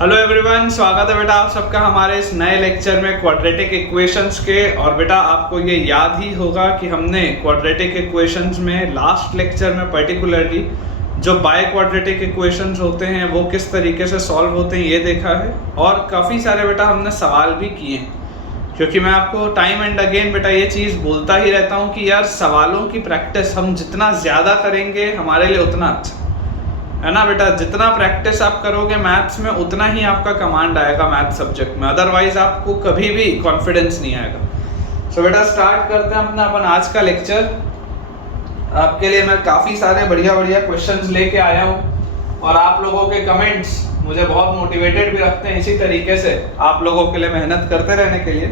Hello everyone, स्वागत है बेटा आप सबका हमारे इस नए लेक्चर में क्वाड्रेटिक इक्वेशंस के। और बेटा आपको ये याद ही होगा कि हमने क्वाड्रेटिक इक्वेशंस में लास्ट लेक्चर में पर्टिकुलरली जो बाय क्वाड्रेटिक इक्वेशंस होते हैं वो किस तरीके से सॉल्व होते हैं ये देखा है। और काफ़ी सारे बेटा हमने सवाल भी किए हैं, क्योंकि मैं आपको टाइम एंड अगेन बेटा ये चीज़ बोलता ही रहता हूँ कि यार सवालों की प्रैक्टिस हम जितना ज़्यादा करेंगे हमारे लिए उतना अच्छा है ना बेटा। जितना प्रैक्टिस आप करोगे मैथ्स में उतना ही आपका कमांड आएगा मैथ सब्जेक्ट में, अदरवाइज आपको कभी भी कॉन्फिडेंस नहीं आएगा। सो बेटा स्टार्ट करते हैं अपना आज का लेक्चर। आपके लिए मैं काफ़ी सारे बढ़िया बढ़िया क्वेश्चंस लेके आया हूँ और आप लोगों के कमेंट्स मुझे बहुत मोटिवेटेड भी रखते हैं इसी तरीके से आप लोगों के लिए मेहनत करते रहने के लिए।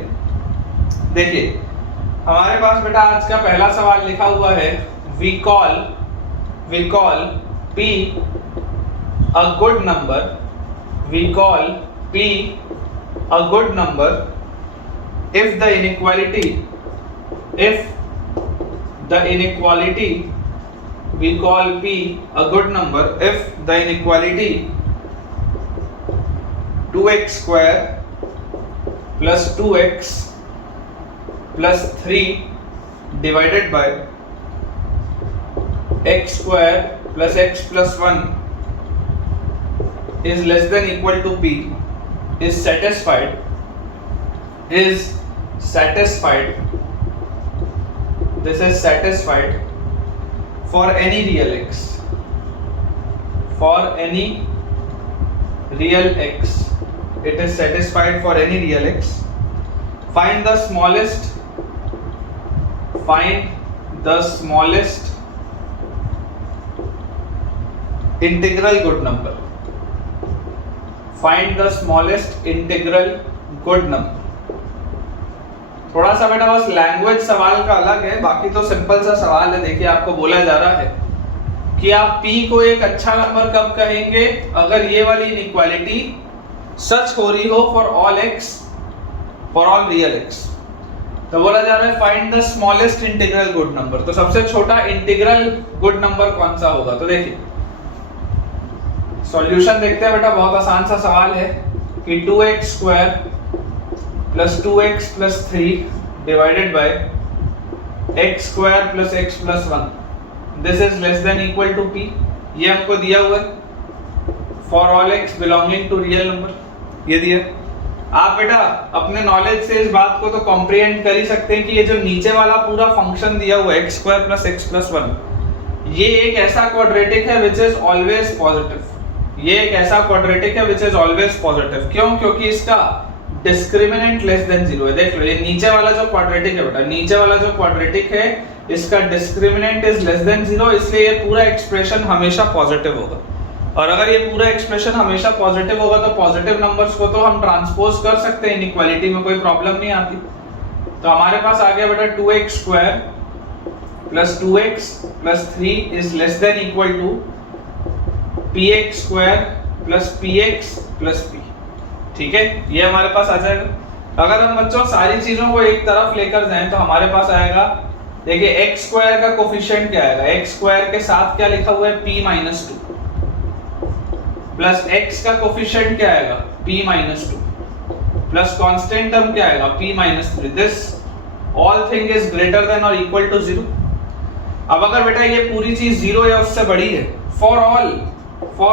देखिए हमारे पास बेटा आज का पहला सवाल लिखा हुआ है, we call P a good number, we call P a good number if the inequality we call P a good number if the inequality 2x square plus 2x plus 3 divided by x square plus x plus 1 is less than equal to P is satisfied this is satisfied for any real x it is satisfied for any real x. Find the smallest integral good number. Find the smallest integral good number. थोड़ा सा बेटा बस language सवाल का अलग है, बाकी तो सिंपल सा सवाल है। देखिए आपको बोला जा रहा है कि आप P को एक अच्छा नंबर कब कहेंगे, अगर ये वाली इनइक्वालिटी सच हो रही हो फॉर ऑल रियल एक्स। तो बोला जा रहा है find the smallest integral good number. तो सबसे छोटा इंटीग्रल गुड नंबर कौन सा होगा। तो देखिए सॉल्यूशन देखते हैं बेटा, बहुत आसान सा सवाल है कि 2x square plus 2x plus 3 divided by x square plus x plus 1 this is less than equal to p। ये हमको दिया हुआ है for all x belonging to real number, ये दिया। आप बेटा अपने नॉलेज से इस बात को तो कॉम्प्रिहेंड कर ही सकते हैं कि ये जो नीचे वाला पूरा फंक्शन दिया हुआ है x square plus x plus 1 ये एक ऐसा क्वाड्रेटिक है विच इज ऑलवेज पॉजिटिव। ये एक ऐसा क्वाड्रेटिक है विच इज ऑलवेज पॉजिटिव। क्यों? क्योंकि इसका डिस्क्रिमिनेंट लेस देन 0 है। देख लो ये नीचे वाला जो क्वाड्रेटिक है बेटा, नीचे वाला जो क्वाड्रेटिक है इसका डिस्क्रिमिनेंट इज लेस देन 0, इसलिए ये पूरा एक्सप्रेशन हमेशा पॉजिटिव होगा। और अगर ये पूरा एक्सप्रेशन हमेशा पॉजिटिव होगा तो पॉजिटिव नंबर्स को तो हम ट्रांसपोज कर सकते हैं इनइक्वालिटी में, कोई प्रॉब्लम नहीं आती। तो हमारे पास आ गया बेटा 2x square plus 2x plus 3 is less than equal to px square plus px plus p। ठीक है, ये हमारे पास आ जाएगा। अगर हम बच्चों सारी चीजों को एक तरफ लेकर जाएं तो हमारे पास आएगा, देखिए x स्क्वायर का कोफिशिएंट क्या आएगा, x स्क्वायर के साथ क्या लिखा हुआ है p माइनस 2 प्लस x का कोफिशिएंट क्या आएगा p minus 2 plus constant term क्या आएगा p minus 3। This all thing is greater than और इक्वल टू 0। अब अगर बेटा ये पूरी चीज 0 या उससे बड़ी है for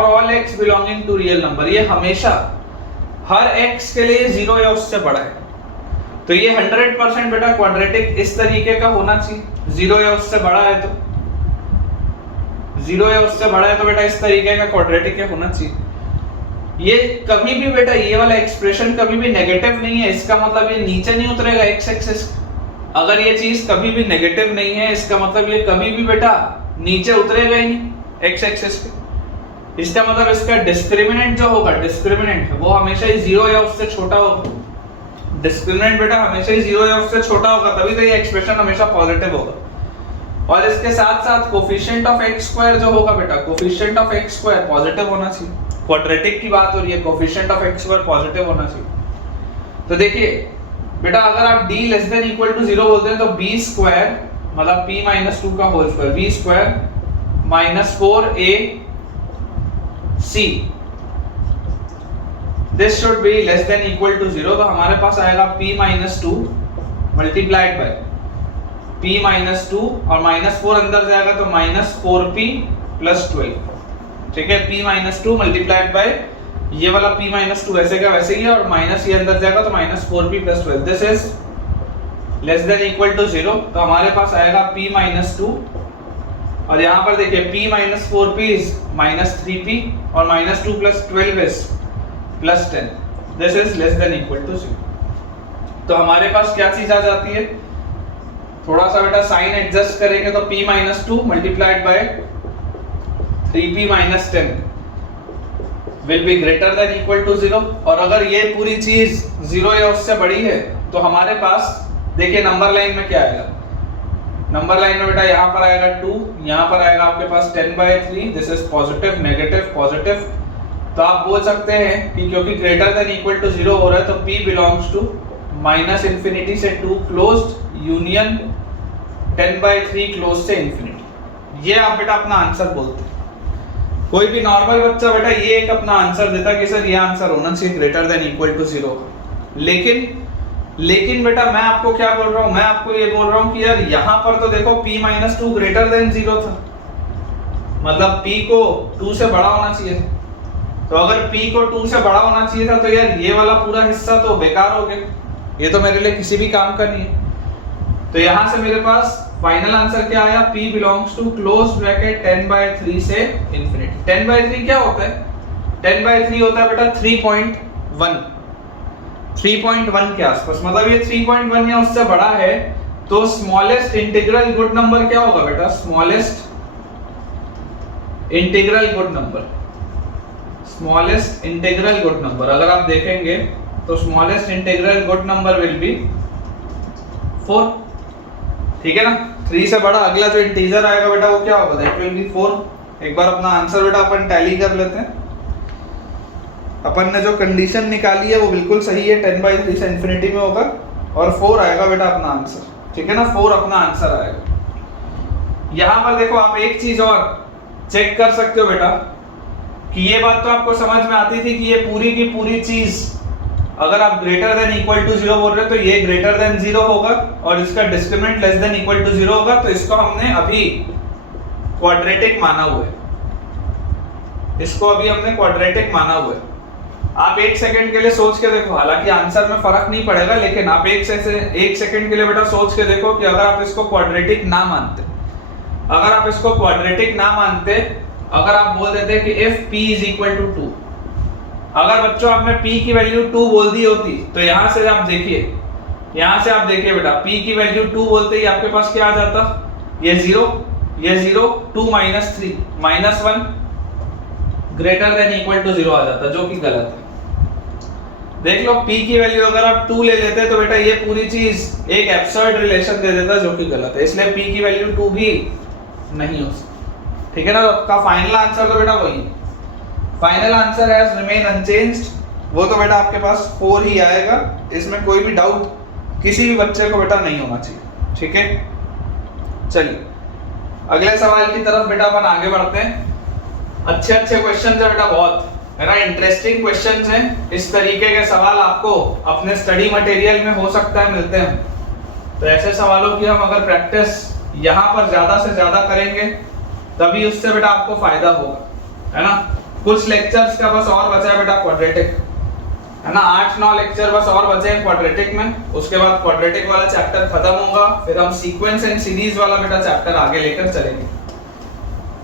all x belonging to real number, ये हमेशा हर x के लिए 0 या उससे बड़ा है, तो ये 100% बेटा क्वाड्रेटिक इस तरीके का होना चाहिए। 0 या उससे बड़ा है तो 0 या उससे बड़ा है तो बेटा इस तरीके का क्वाड्रेटिक होना चाहिए। ये कभी भी बेटा ये वाला एक्सप्रेशन कभी भी नेगेटिव नहीं है, इसका मतलब ये नीचे नहीं उतरेगा x एक्सिस। अगर ये चीज कभी भी नेगेटिव नहीं है इसका मतलब ये कभी भी बेटा नीचे उतरेगा ही नहीं x एक्सिस पे। इसका मतलब इसका डिस्क्रिमिनेंट जो होगा, डिस्क्रिमिनेंट वो हमेशा ही 0 या उससे छोटा होगा। डिस्क्रिमिनेंट बेटा हमेशा ही 0 या उससे छोटा होगा, तभी तो ये एक्सप्रेशन हमेशा पॉजिटिव होगा। और इसके साथ साथ कोफिशिएंट ऑफ x स्क्वायर जो होगा बेटा, coefficient of x square positive होना चाहिए। क्वाड्रेटिक की बात हो रही है, coefficient of x square positive होना चाहिए। तो देखिए बेटा अगर आप d less than equal to 0 बोलते हैं तो b स्क्वायर मतलब p माइनस 2 का whole square, b square minus 4ac this should be less than equal to 0, तो हमारे पास आएगा p minus 2 multiplied by p minus 2 और माइनस 4 अंदर जाएगा तो माइनस 4p प्लस 12। ठीक है, p माइनस 2 मल्टीप्लाइड बाय ये वाला p माइनस 2 वैसे का वैसे ही है और माइनस ये अंदर जाएगा तो minus 4p plus 12। This is less than equal to 0, तो हमारे पास आएगा p माइनस 2 और यहाँ पर देखिए p minus 4p is minus 3p और minus 2 plus 12 is plus 10। This is less than equal to 0। तो हमारे पास क्या चीज आ जाती है, थोड़ा सा बेटा साइन एडजस्ट करेंगे तो p minus 2 multiplied by 3p minus 10 will be greater than equal to 0। और अगर ये पूरी चीज 0 या उससे बड़ी है तो हमारे पास देखिए नंबर लाइन में क्या आएगा, नंबर लाइन में बेटा यहाँ पर आएगा 2, यहाँ पर आएगा आपके पास 10/3। This is positive negative positive. तो आप बोल सकते हैं कि क्योंकि ग्रेटर देन इक्वल टू 0 हो रहा है तो p belongs to minus infinity से 2 क्लोज्ड यूनियन 10/3 क्लोज से इंफिनिटी। ये आप बेटा अपना आंसर बोलते हैं। कोई भी नॉर्मल बच्चा बेटा ये एक अपना आंसर देता कि सर ये आंसर होना चाहिए ग्रेटर देन इक्वल टू 0। लेकिन बेटा मैं आपको क्या बोल रहा हूँ, मैं आपको ये बोल रहा हूँ कि यार यहाँ पर तो देखो p माइनस 2 ग्रेटर देन 0 था, मतलब p को 2 से बड़ा होना चाहिए। तो अगर p को 2 से बड़ा होना चाहिए था तो यार ये वाला पूरा हिस्सा तो बेकार हो गया, ये तो मेरे लिए किसी भी काम का नहीं है। तो यहाँ से मेरे पास फाइनल आंसर क्या आया, p belongs to close bracket 10/3 से इंफिनिटी। 10/3 क्या होता है, 10/3 होता है बेटा 3.1 के आसपास, मतलब ये 3.1 या उससे बड़ा है। तो स्मॉलेस्ट इंटीग्रल गुड नंबर क्या होगा बेटा, smallest integral good number, smallest integral good number अगर आप देखेंगे तो smallest integral good number will be 4। ठीक है ना, 3 से बड़ा अगला जो इंटीजर आएगा बेटा वो क्या होगा, दैट विल बी 4। एक बार अपना आंसर बेटा अपन टैली कर लेते हैं। अपन ने जो कंडीशन निकाली है वो बिल्कुल सही है, 10/3 से इंफिनिटी में होगा और 4 आएगा बेटा अपना आंसर। ठीक है ना, 4 अपना आंसर आएगा। यहां पर देखो आप एक चीज और चेक कर सकते हो बेटा कि ये बात तो आपको समझ में आती थी कि ये पूरी की पूरी चीज अगर आप ग्रेटर देन इक्वल टू 0 बोल रहे हो तो ये ग्रेटर देन 0 होगा और इसका discriminant less than equal to 0 होगा। तो इसको हमने अभी क्वाड्रेटिक माना हुआ है, इसको अभी हमने क्वाड्रेटिक माना हुआ है। आप एक सेकंड के लिए सोच के देखो, हालांकि आंसर में फर्क नहीं पड़ेगा, लेकिन आप एक सेकंड के लिए बेटा सोच के देखो कि अगर आप इसको क्वाड्रेटिक ना मानते, अगर आप इसको क्वाड्रेटिक ना मानते, अगर आप बोल देते कि if p is equal to 2, अगर बच्चों आपने p की वैल्यू 2 बोल दी होती तो यहां से आप देखिए बेटा p की वैल्यू 2 बोलते ही आपके पास क्या आ जाता, ये 0 2 minus 3 minus 1 greater than equal to 0 आ जाता, जो कि गलत है। देख लो p की वैल्यू अगर आप 2 ले लेते तो बेटा ये पूरी चीज एक एब्सर्ड रिलेशन दे देता, जो कि गलत है। इसलिए p की वैल्यू 2 भी नहीं हो सकती। ठीक है ना, आपका फाइनल आंसर तो बेटा वही, final answer has remain unchanged, वो तो बेटा आपके पास 4 ही आएगा। इसमें कोई भी डाउट किसी भी बच्चे को बेटा नहीं होना चाहिए। ठीक है, चलिए अगले सवाल की तरफ बेटा अपन आगे बढ़ते हैं। अच्छे क्वेश्चन है बेटा, बहुत है ना, इंटरेस्टिंग क्वेश्चंस हैं। इस तरीके के सवाल आपको अपने स्टडी मटेरियल में हो सकता है मिलते हैं। तो ऐसे सवालों की हम अगर प्रैक्टिस यहाँ पर ज्यादा से ज्यादा करेंगे तभी उससे बेटा आपको फायदा होगा, है ना। कुछ लेक्चर्स का बस और बचा है बेटा क्वाड्रेटिक, है ना, 8-9 लेक्चर बस और बचे हैं क्वाड्रेटिक में। उसके बाद क्वाड्रेटिक वाला चैप्टर खत्म होगा, फिर हम सीक्वेंस एंड सीरीज वाला बेटा चैप्टर आगे लेकर चलेंगे।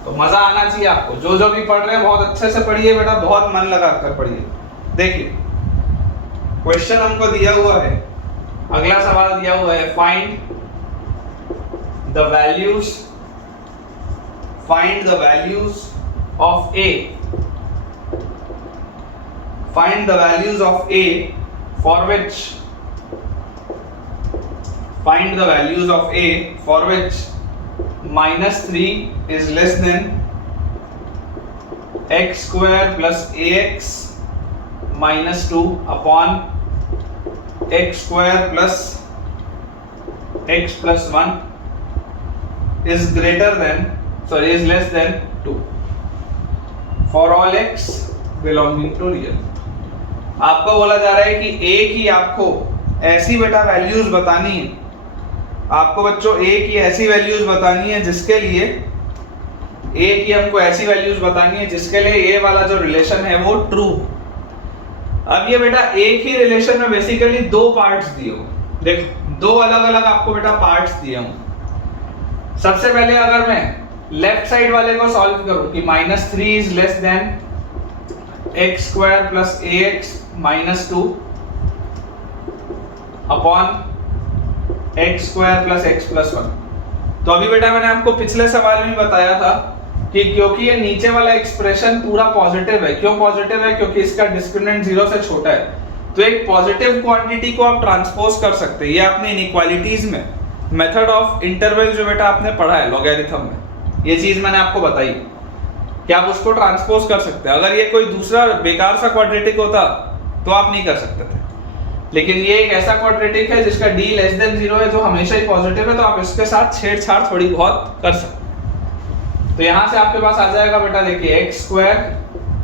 तो मजा आना चाहिए आपको, जो भी पढ़ रहे हैं बहुत अच्छे से पढ़िए बेटा, बहुत मन लगा कर पढ़िए। देखिए क्वेश्चन हमको दिया हुआ है, अगला सवाल दिया हुआ है, find the values of a, find the values of a for which -3 is less than x square plus ax minus 2 upon x square plus x plus 1 is less than 2 for all x belonging to real। आपको बोला जा रहा है कि ए की आपको ऐसी बेटा वैल्यूज बतानी है, आपको बच्चों ए की ऐसी वैल्यूज बतानी है जिसके लिए हमको ऐसी वैल्यूज बतानी है जिसके लिए ये वाला जो रिलेशन है वो ट्रू। अब ये बेटा एक ही रिलेशन में बेसिकली दो पार्ट्स दिए हो, देखो दो अलग अलग आपको बेटा पार्ट्स दिए हूं। सबसे पहले अगर मैं लेफ्ट साइड वाले को सॉल्व करूं कि -3 is less then x square plus ax minus 2 upon x square plus x plus 1। तो अभी बेटा मैंने आपको पिछले सवाल में बताया था कि क्योंकि ये नीचे वाला एक्सप्रेशन पूरा पॉजिटिव है। क्यों पॉजिटिव है? क्योंकि इसका डिस्क्रिमिनेंट 0 से छोटा है, तो एक पॉजिटिव क्वांटिटी को आप ट्रांसपोज कर सकते हैं। ये आपने इनइक्वालिटीज में मेथड ऑफ इंटरवल जो बेटा आपने पढ़ा है लॉगरिथम में, ये चीज मैंने आपको बताई कि आप उसको ट्रांसपोज कर सकते हैं। अगर ये कोई दूसरा बेकार सा क्वाड्रेटिक होता तो आप नहीं कर सकते थे, लेकिन ये एक ऐसा क्वाड्रेटिक है जिसका d लेस देन 0 है, जो हमेशा ही पॉजिटिव है, तो आप इसके साथ छेड़छाड़ थोड़ी बहुत कर सकते हैं। तो यहां से आपके पास आ जाएगा बेटा, देखिए x square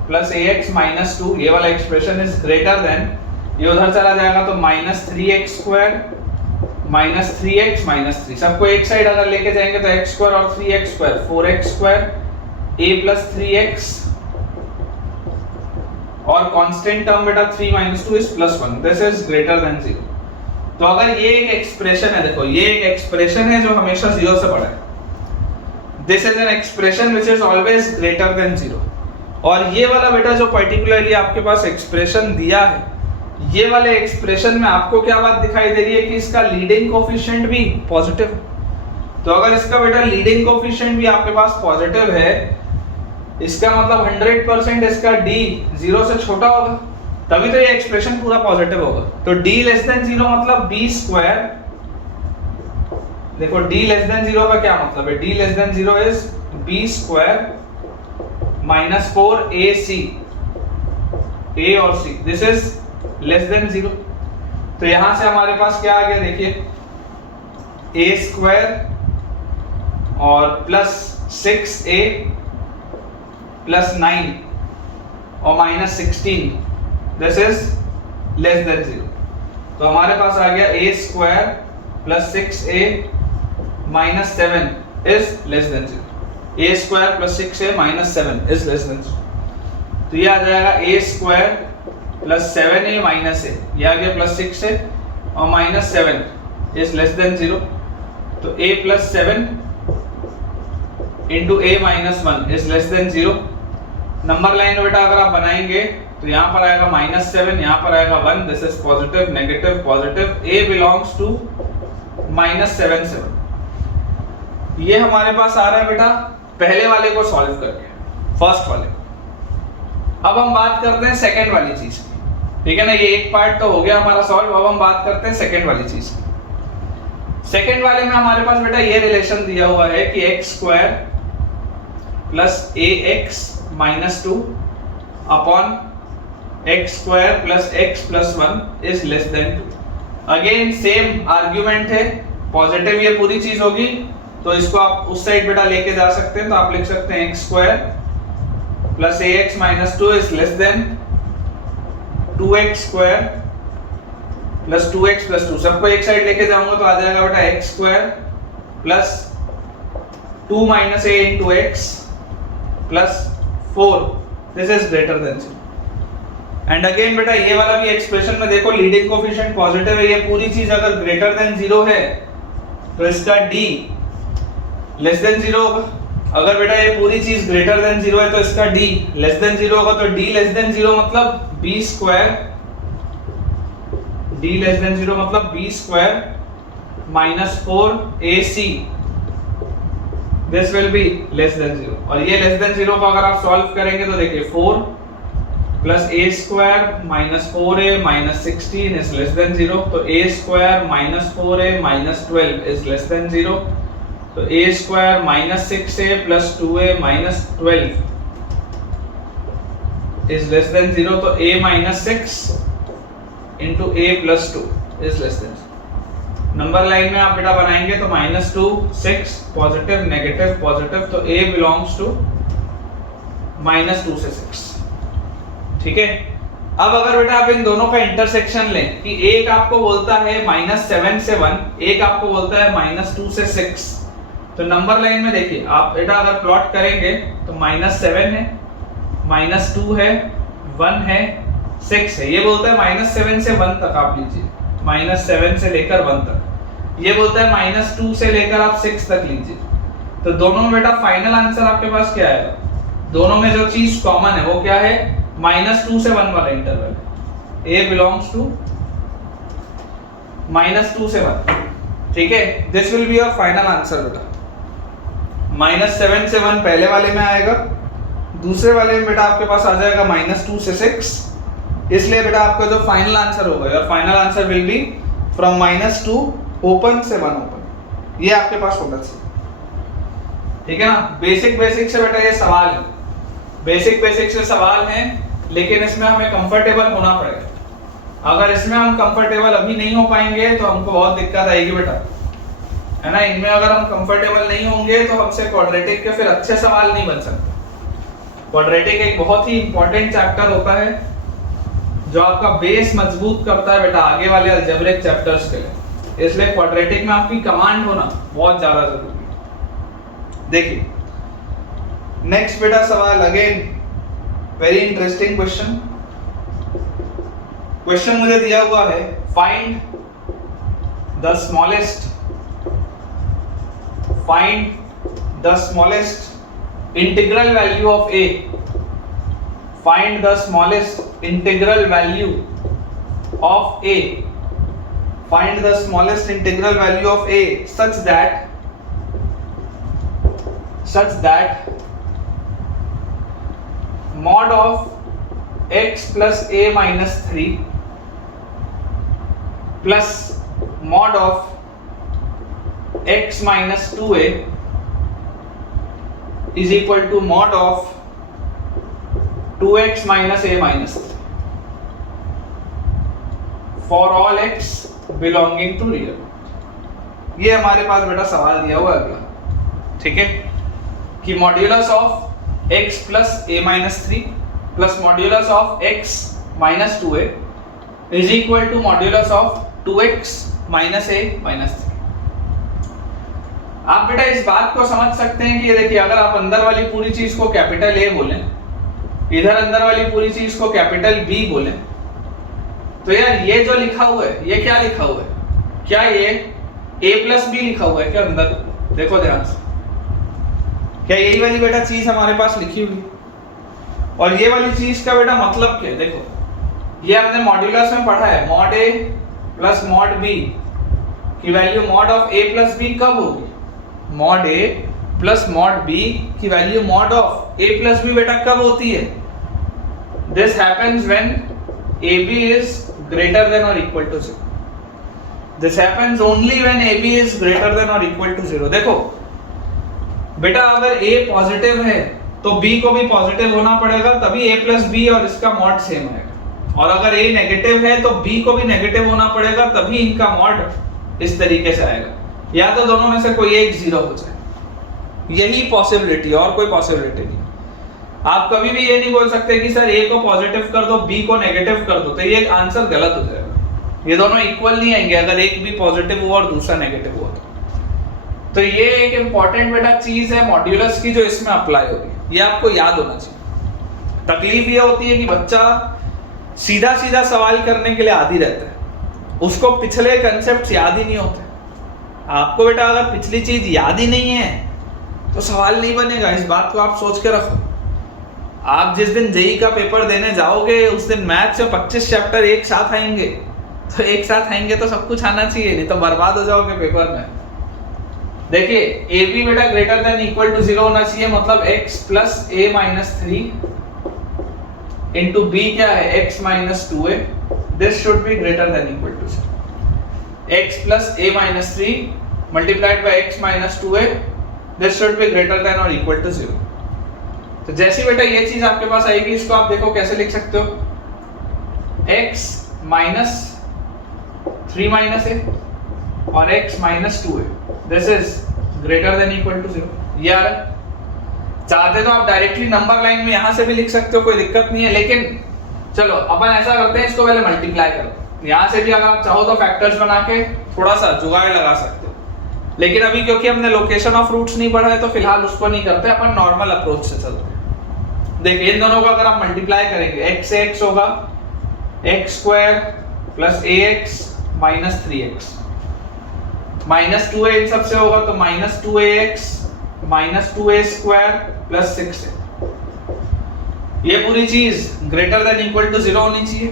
plus ax minus 2, ये वाला एक्सप्रेशन इज ग्रेटर देन, ये उधर चला जाएगा तो -3x square minus 3x minus 3, सबको एक साइड अगर लेके जाएंगे तो x स्क्वायर और 3x square 4x square a plus 3x और कांस्टेंट टर्म बेटा 3 minus 2 is plus 1, this is greater then 0। तो अगर ये एक एक्सप्रेशन है, देखो ये एक एक्सप्रेशन है जो हमेशा 0 से बड़ा है, this is an expression which is always greater then 0। और ये वाला बेटा जो पर्टिकुलरली आपके पास एक्सप्रेशन दिया है, ये वाले एक्सप्रेशन में आपको क्या बात दिखाई दे रही है कि इसका लीडिंग कोफिशिएंट भी पॉजिटिव है। तो अगर इसका बेटा लीडिंग कोफिशिएंट भी आपके पास पॉजिटिव है, इसका मतलब 100% इसका d 0 से छोटा होगा, तभी तो ये एक्सप्रेशन पूरा पॉजिटिव होगा। तो d लेस देन 0 मतलब b स्क्वायर, देखो d लेस देन 0 का क्या मतलब है, d less then 0 is b square minus 4ac, a और c, this is less then 0। तो यहां से हमारे पास क्या आ गया, देखिए a स्क्वायर और प्लस 6a प्लस 9 और minus 16, this is less then 0। तो हमारे पास आ गया a square plus 6a minus 7 is less then 0, a square plus 6a minus 7 is less then 0। तो ये आ जाएगा a square plus 7a minus a, ये आ गया प्लस 6a और माइनस 7 इज लेस देन 0। तो a plus 7 into a minus 1 is less then 0। Number line में बेटा अगर आप बनाएंगे तो यहाँ पर आएगा -7, यहाँ पर आएगा 1, this is positive negative positive, a belongs to -7 7। ये हमारे पास आ रहा है बेटा पहले वाले को सॉल्व करके, फर्स्ट वाले। अब हम बात करते हैं सेकंड वाली चीज की, ठीक है ना। ये एक पार्ट तो हो गया हमारा सॉल्व, अब हम बात करते हैं सेकंड वाली चीज की। सेकंड वाले में हमारे पास बेटा ये रिलेशन दिया हुआ है कि x square plus ax minus 2 upon x square plus x plus 1 is less then 2। Again same argument है, पॉजिटिव ये पूरी चीज होगी, तो इसको आप उस साइड बेटा लेके जा सकते हैं। तो आप लिख सकते हैं x square plus ax minus 2 is less then 2x square plus 2x plus 2, सबको एक साइड लेके जाऊंगा तो आ जाएगा बेटा x square plus 2 minus a into x plus 4, this is greater then 0। And again बेटा ये वाला भी एक्सप्रेशन में देखो लीडिंग कोफिशिएंट पॉजिटिव है, ये पूरी चीज अगर ग्रेटर देन 0 है तो इसका d लेस देन 0 होगा। अगर बेटा ये पूरी चीज ग्रेटर देन 0 है तो इसका d लेस देन 0 होगा। तो d लेस देन 0 मतलब b square, d less then 0 मतलब b square minus 4ac, this will be less then 0। और ये लेस देन 0 को अगर आप सॉल्व करेंगे तो देखिए 4 plus a square minus 4a minus 16 is less then 0। तो a square minus 4a minus 12 is less then 0। तो a square minus 6a plus 2a minus 12 is less then 0। तो a minus 6 into a plus 2 is less then 0। Number line में आप बेटा बनाएंगे तो -2 6 positive negative positive, तो a belongs to -2 से 6, ठीक है। अब अगर बेटा आप इन दोनों का इंटरसेक्शन लें कि एक आपको बोलता है -7 से 1, एक आपको बोलता है -2 से 6, तो नंबर लाइन में देखिए आप बेटा अगर प्लॉट करेंगे तो -7 है, -2 है, 1 है, 6 है। ये बोलता है -7 से 1 तक आप लीजिए, -7 से लेकर 1 तक। ये बोलता है -2 से लेकर आप 6 तक लीजिए। तो दोनों में बेटा फाइनल आंसर आपके पास क्या आएगा? दोनों में जो चीज कॉमन है वो क्या है? -2 से 1 वाला इंटरवल। A बिलोंग्स टू -2 से 1, ठीक है। This will be your final answer बेटा। -7 से 1 पहले वाले में आएगा, दूसरे वाले में बेटा आपके पास आ जाएगा -2 से 6। इसलिए बेटा आपका जो फाइनल आंसर होगा, your final answer will be from -2 open से 1 ओपन। ये आपके पास होना चाहिए, ठीक है ना। बेसिक से बेटा ये सवाल है, बेसिक से सवाल है, लेकिन इसमें हमें कंफर्टेबल होना पड़ेगा। अगर इसमें हम कंफर्टेबल अभी नहीं हो पाएंगे तो हमको बहुत दिक्कत आएगी बेटा, है ना। इनमें अगर हम कंफर्टेबल नहीं होंगे तो हमसे क्वाड्रेटिक के फिर अच्छे सवाल नहीं बन सकते। क्वाड्रेटिक एक बहुत ही इंपॉर्टेंट चैप्टर होता है जो आपका बेस मजबूत करता है बेटा आगे वाले अलजेब्रिक चैप्टर्स के लिए। इसलिए क्वाड्रेटिक में आपकी कमांड होना बहुत ज्यादा जरूरी है। देखिए नेक्स्ट बेटा सवाल, again very interesting question. Question मुझे दिया हुआ है, find the smallest integral value of A. Find the smallest integral value of A. Find the smallest integral value of A such that mod of x plus a minus 3 plus mod of x minus 2a is equal to mod of 2x minus a minus 3 for all x belonging to real। ये हमारे पास बेटा सवाल दिया हुआ है अगला, ठीक है, कि modulus of x plus a minus 3 plus modulus of x minus 2a is equal to modulus of 2x minus a minus 3। आप बेटा इस बात को समझ सकते हैं कि ये देखिए, अगर आप अंदर वाली पूरी चीज को कैपिटल A बोलें, इधर अंदर वाली पूरी चीज को कैपिटल B बोलें, तो यार ये जो लिखा हुआ है ये क्या लिखा हुआ है? क्या ये a plus b लिखा हुआ है क्या अंदर? देखो ध्यान से, क्या यही वाली बेटा चीज हमारे पास लिखी हुई? और ये वाली चीज का बेटा मतलब क्या है? देखो ये आपने मॉड्यूलस में पढ़ा है, mod a plus mod b की value mod of a plus b कब होगी? Mod a plus mod b की value mod of a plus b बेटा कब होती है? This happens when ab is greater than or equal to 0। This happens only when ab is greater than or equal to 0। देखो बेटा अगर a positive है तो b को भी पॉजिटिव होना पड़ेगा, तभी a प्लस b और इसका मॉड सेम आएगा। और अगर a नेगेटिव है तो b को भी नेगेटिव होना पड़ेगा, तभी इनका मॉड इस तरीके से आएगा। या तो दोनों में से कोई एक 0 हो जाए, यही पॉसिबिलिटी, और कोई पॉसिबिलिटी नहीं। आप कभी भी ये नहीं बोल सकते कि सर a को पॉजिटिव कर दो b को नेगेटिव कर दो, तो ये आंसर गलत हो जाएगा। ये दोनों इक्वल नहीं आएंगे अगर एक भी पॉजिटिव हुआ और दूसरा नेगेटिव हुआ तो ये एक इंपॉर्टेंट बेटा चीज है मॉड्यूलस की जो इसमें अप्लाई होगी, ये आपको याद होना चाहिए। तकलीफ ये होती है कि बच्चा सीधा सीधा सवाल करने के लिए आदी रहता है, उसको पिछले कंसेप्ट याद ही नहीं होते। आपको बेटा अगर पिछली चीज याद ही नहीं है तो सवाल नहीं बनेगा, इस बात को आप सोच के रखो। आप जिस दिन जेईई का पेपर देने जाओगे उस दिन मैथ्स में 25 चैप्टर एक साथ आएंगे, तो एक साथ आएंगे तो सब कुछ आना चाहिए, नहीं तो बर्बाद हो जाओगे पेपर में। देखिए ए बी बेटा ग्रेटर देन इक्वल टू 0 होना चाहिए, मतलब x plus a minus 3 into b क्या है x minus 2a, this should be greater than equal to 0। x plus a minus 3 multiplied by x minus 2a, this should be greater than और equal to 0। तो जैसी बेटा ये चीज आपके पास आएगी, इसको आप देखो कैसे लिख सकते हो, x माइनस 3 माइनस a और x minus 2a, this is greater than equal to 0। यार चाहते तो आप डायरेक्टली नंबर लाइन में यहां से भी लिख सकते हो, कोई दिक्कत नहीं है, लेकिन चलो अपन ऐसा करते हैं, इसको पहले मल्टीप्लाई करो। यहाँ से भी अगर आप चाहो तो फैक्टर्स बना के थोड़ा सा जुगाड़ लगा सकते हो, लेकिन अभी क्योंकि हमने लोकेशन ऑफ रूट्स नहीं पढ़ा है तो फिलहाल उसको नहीं करते, अपन नॉर्मल अप्रोच से चलते हैं। देखिए इन दोनों का अगर आप मल्टीप्लाई करेंगे, x से x होगा x square plus ax minus 3x, minus 2a इन सबसे होगा तो minus 2ax minus 2a square plus 6a। ये पूरी चीज ग्रेटर देन इक्वल टू 0 होनी चाहिए।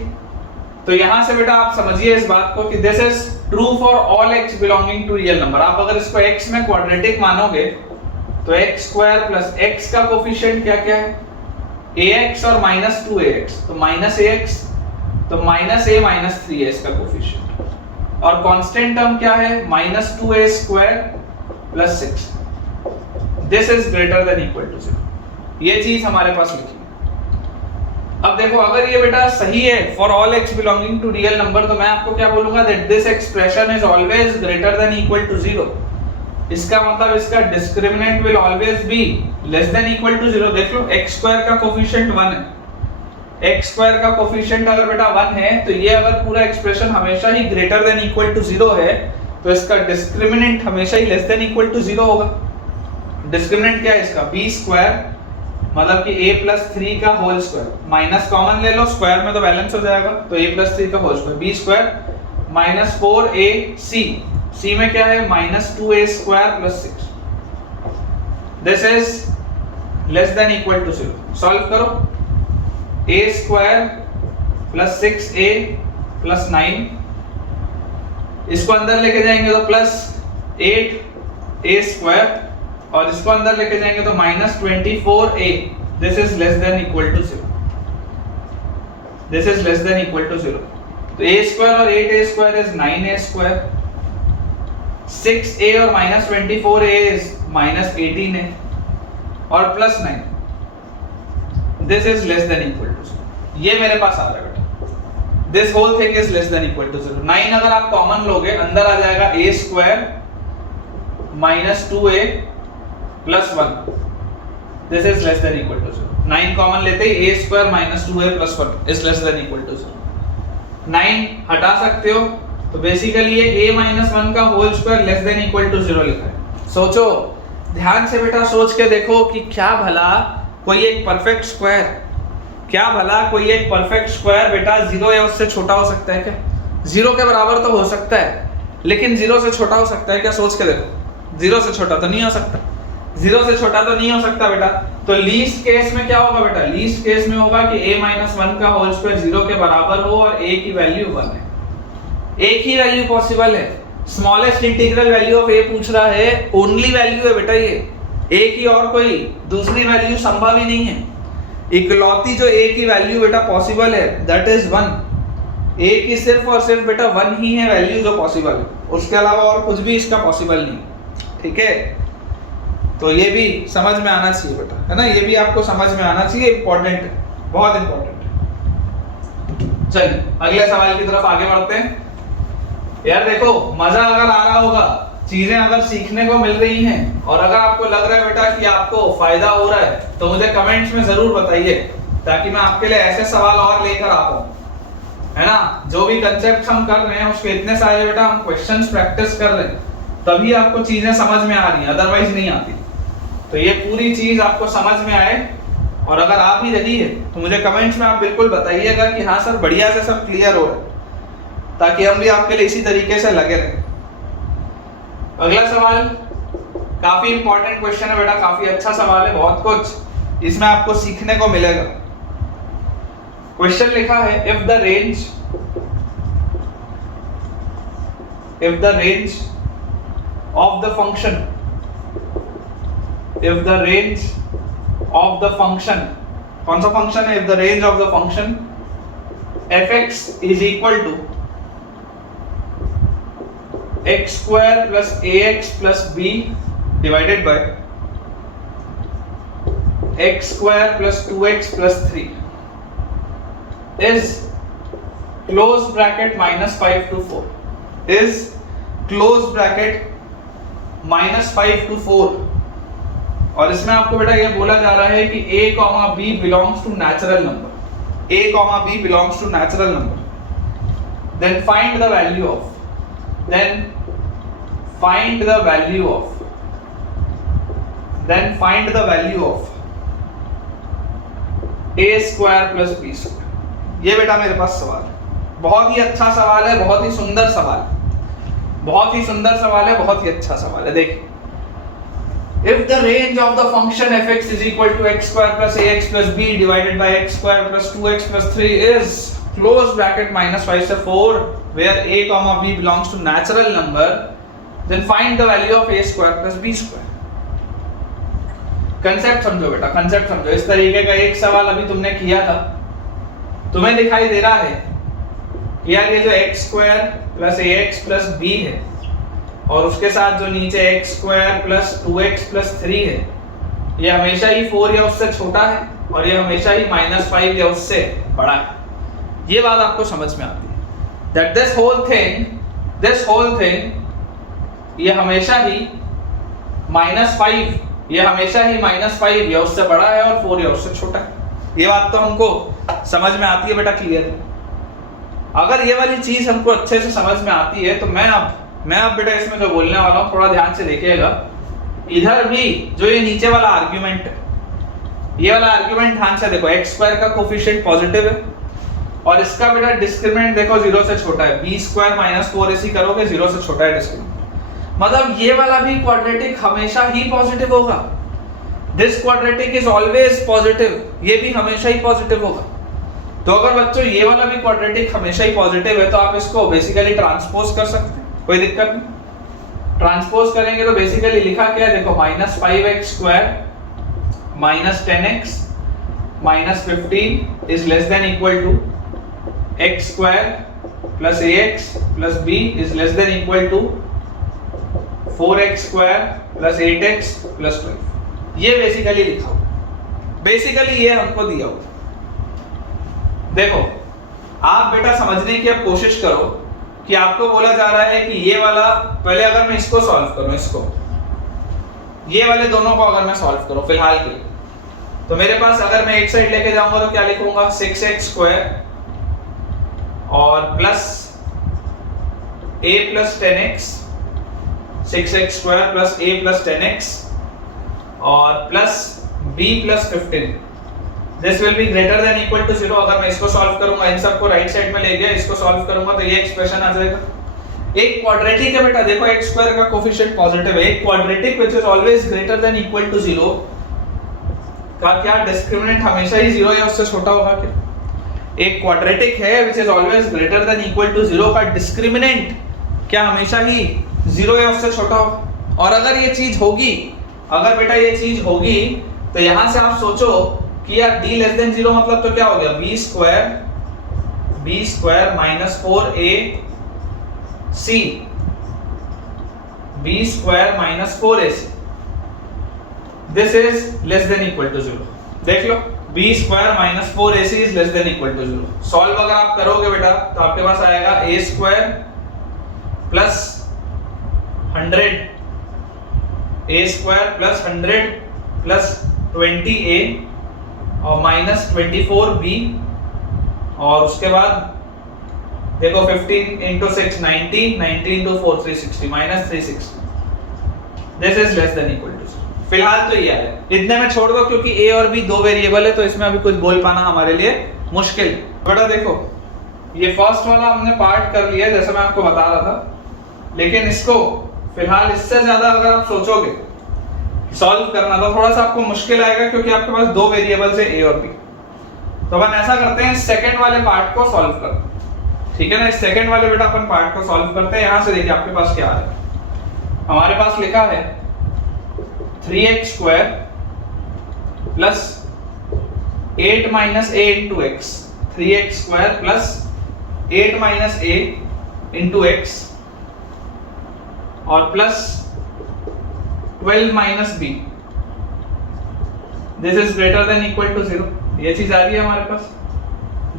तो यहां से बेटा आप समझिए इस बात को कि this is true for all x belonging to real number. आप अगर इसको x में क्वाड्रेटिक मानोगे तो x स्क्वायर प्लस x का कोफिशिएंट क्या क्या है, ax और माइनस 2ax, तो माइनस ax, तो माइनस a माइनस 3a इसका कोफिशिएंट, और कांस्टेंट टर्म क्या है minus 2a square plus 6। This is greater than equal to 0। ये चीज हमारे पास लिखी। अब देखो अगर ये बेटा सही है for all x belonging to real number, तो मैं आपको क्या बोलूंगा, that this expression is always greater than equal to 0। इसका मतलब इसका discriminant will always be less than equal to 0। देख लो x स्क्वायर का कोफिशिएंट 1 है, x स्क्वायर का कोफिशिएंट अगर बेटा 1 है तो ये अगर पूरा एक्सप्रेशन हमेशा ही ग्रेटर देन इक्वल टू 0 है तो इसका डिस्क्रिमिनेंट हमेशा ही लेस देन इक्वल टू 0 होगा। डिस्क्रिमिनेंट क्या है इसका, b स्क्वायर, मतलब कि a प्लस 3 का होल स्क्वायर, माइनस कॉमन ले लो, स्क्वायर में तो बैलेंस हो जाएगा, तो a प्लस 3 का whole square, b square minus 4ac, c में क्या है minus 2a square plus 6। This is less than equal to 0। Solve करो, a square plus 6a plus 9, इसको अंदर लेके जाएंगे तो प्लस 8a स्क्वायर, और इसको अंदर लेके जाएंगे तो minus 24a। This is less than equal to 0। This is less than equal to 0। तो a स्क्वायर और 8a square is 9a square, 6a और minus 24a is minus 18a, और plus 9। This is less than equal to 0। ये मेरे पास आ रहा है बेटा, this whole thing is less than equal to 0। 9 अगर आप कॉमन लोगे अंदर आ जाएगा a square minus 2a plus 1। This is less than equal to 0। 9 common लेते ही a square minus 2a plus 1 is less than equal to 0। 9 हटा सकते हो तो बेसिकली ये a माइनस 1 का whole square less than equal to 0 लिखा है। सोचो ध्यान से बेटा, सोच के देखो कि क्या भला कोई एक परफेक्ट स्क्वायर, क्या भला कोई एक परफेक्ट स्क्वायर बेटा 0 या उससे छोटा हो सकता है क्या? 0 के बराबर तो हो सकता है, लेकिन 0 से छोटा हो सकता है क्या? सोच के देखो, 0 से छोटा तो नहीं हो सकता, 0 से छोटा तो नहीं हो सकता बेटा। तो लीस्ट केस में क्या होगा बेटा, लीस्ट केस में होगा कि a माइनस 1 का होल स्क्वायर 0 के बराबर हो और a की वैल्यू 1 है। एक ही वैल्यू पॉसिबल है, smallest integral value of a पूछ रहा है, ओनली वैल्यू है बेटा ये, a की और कोई दूसरी वैल्यू संभव ही नहीं है। इकलौती जो a की वैल्यू बेटा पॉसिबल है दैट इज 1। a की सिर्फ और सिर्फ बेटा 1 ही है वैल्यू जो पॉसिबल है, उसके अलावा और कुछ भी इसका पॉसिबल नहीं। ठीक है, तो ये भी समझ में आना चाहिए बेटा, है ना, ये भी आपको समझ में आना चाहिए, इंपॉर्टेंट है, बहुत इंपॉर्टेंट है। चलिए अगले सवाल की तरफ आगे बढ़ते हैं। यार देखो मजा अगर आ रहा होगा, चीजें अगर सीखने को मिल रही हैं और अगर आपको लग रहा है बेटा कि आपको फायदा हो रहा है तो मुझे कमेंट्स में जरूर बताइए, ताकि मैं आपके लिए ऐसे सवाल और लेकर आ पाऊं, है ना। जो भी कंसेप्ट हम कर रहे हैं उसके इतने सारे बेटा हम क्वेश्चंस प्रैक्टिस कर रहे हैं, तभी आपको चीजें समझ में आ रही हैं, अदरवाइज नहीं आती। तो ये पूरी चीज आपको समझ में आए, और अगर आ भी रही है तो मुझे कमेंट्स में आप बिल्कुल बताइएगा कि हाँ सर बढ़िया से सब क्लियर हो रहा है, ताकि हम भी आपके लिए इसी तरीके से लगे रहें। अगला सवाल काफी इंपॉर्टेंट क्वेश्चन है बेटा, काफी अच्छा सवाल है, बहुत कुछ इसमें आपको सीखने को मिलेगा। क्वेश्चन लिखा है if the range of the function, if the range of the function, कौन सा फंक्शन है, if the range of the function fx is equal to x square plus ax plus b divided by x square plus 2x plus 3 is close bracket minus 5 to 4, is close bracket -5 to 4, और इसमें आपको बेटा ये बोला जा रहा है कि a, b belongs to natural number. a comma b belongs to natural number, then find the value of a square plus b square। ये बेटा मेरे पास सवाल है, बहुत ही अच्छा सवाल है, बहुत ही सुंदर सवाल है, बहुत ही सुंदर सवाल है, बहुत ही अच्छा सवाल है। देखिए, if the range of the function fx is equal to x square plus ax plus b divided by x square plus 2x plus 3 is close bracket minus 5 से 4 where a comma b belongs to natural number, then find the value of a square plus b square। Concept समझो बेटा, concept समझो। इस तरीके का एक सवाल अभी तुमने किया था, तुम्हें दिखाई दे रहा है कि यार ये जो x square plus ax plus b है और उसके साथ जो नीचे x square plus 2x plus 3 है, ये हमेशा ही 4 या उससे छोटा है और ये हमेशा ही -5 या उससे बड़ा है। ये बात आपको समझ में आती है that this whole thing ये हमेशा ही -5 या उससे बड़ा है और 4 या उससे छोटा है। ये बात तो हमको समझ में आती है बेटा, क्लियर है। अगर ये वाली चीज हमको अच्छे से समझ में आती है तो मैं अब बेटा इसमें जो बोलने वाला हूँ थोड़ा ध्यान से देखिएगा। इधर भी जो ये नीचे वाला आर्ग्यूमेंट है, ये वाला आर्ग्यूमेंट ध्यान से देखो, x स्क्वायर का कोफिशिएंट पॉजिटिव है और इसका बेटा डिस्क्रिमिनेंट देखो 0 से छोटा है, b स्क्वायर माइनस 4 ऐसी करोगे 0 से छोटा है डिस्क्रिमिनेंट, मतलब ये वाला भी क्वाड्रेटिक हमेशा ही पॉजिटिव होगा। This quadratic is always positive, ये भी हमेशा ही पॉजिटिव होगा। तो अगर बच्चों ये वाला भी क्वाड्रेटिक हमेशा ही पॉजिटिव है तो आप इसको बेसिकली ट्रांसपोज कर सकते हैं, कोई दिक्कत नहीं। ट्रांसपोज करेंगे तो बेसिकली लिखा क्या है देखो, -5x square minus 10x minus 15 is less than equal to x square plus ax plus b is less than equal to 4x square plus 8x plus 12। ये बेसिकली लिखा हो, बेसिकली ये हमको दिया हो। देखो आप बेटा समझने की अब कोशिश करो कि आपको बोला जा रहा है कि ये वाला, पहले अगर मैं इसको सॉल्व करूं, इसको ये वाले दोनों को अगर मैं सॉल्व करूं फिलहाल के लिए, तो मेरे पास अगर मैं एक साइड लेके जाऊंगा तो क्या लिखूंगा, 6x स्क्वायर और plus a plus 10x, 6x square plus a plus 10x और plus b plus 15। This will be greater than equal to 0। अगर मैं इसको सॉल्व करूंगा, इन सबको राइट साइड में ले गया, इसको सॉल्व करूंगा तो ये एक्सप्रेशन आ जाएगा। एक क्वाड्रेटिक है बेटा, देखो x स्क्वायर का कोफिशिएंट पॉजिटिव है, एक quadratic which is always greater than equal to 0 का क्या डिस्क्रिमिनेंट हमेशा ही 0 या उससे छोटा होगा क्या? एक क्वाड्रेटिक है which is always greater than equal to 0 का डिस्क्रिमिनेंट क्या हमेशा ही 0 या उससे छोटा होगा? और अगर ये चीज होगी, अगर बेटा ये चीज होगी तो यहां से आप सोचो कि यार d लेस देन 0 मतलब तो क्या हो गया, b square minus 4ac, b square minus 4ac, this is less than equal to 0। देख लो, b square minus 4ac is less than equal to 0। Solve अगर आप करोगे बेटा तो आपके पास आएगा a square plus 100, a square plus 100 plus 20a और माइनस 24b और उसके बाद देखो 15 into 6 90, 90 into 4 360 minus 360। This is less than equal to 0। फिलहाल तो ये है, इतने में छोड़ दो क्योंकि a और b दो वेरिएबल है तो इसमें अभी कुछ बोल पाना हमारे लिए मुश्किल। बेटा देखो ये फर्स्ट वाला हमने पार्ट कर लिया जैसे मैं आपको बता रहा था, लेकिन इसको फिलहाल इससे ज्यादा अगर आप सोचोगे सॉल्व करना तो थोड़ा सा आपको मुश्किल आएगा क्योंकि आपके पास दो वेरिएबल्स है a और b। तो अपन ऐसा करते हैं, सेकंड वाले पार्ट को सॉल्व करते हैं, ठीक है ना। इस सेकंड वाले बेटा अपन पार्ट को सॉल्व करते हैं। यहां से देखिए आपके पास क्या है, हमारे पास लिखा है 3x square plus 8 minus a into x, 3x square plus 8 minus a into x और plus 12 minus b, this is greater than equal to 0। ये चीज आ रही है हमारे पास,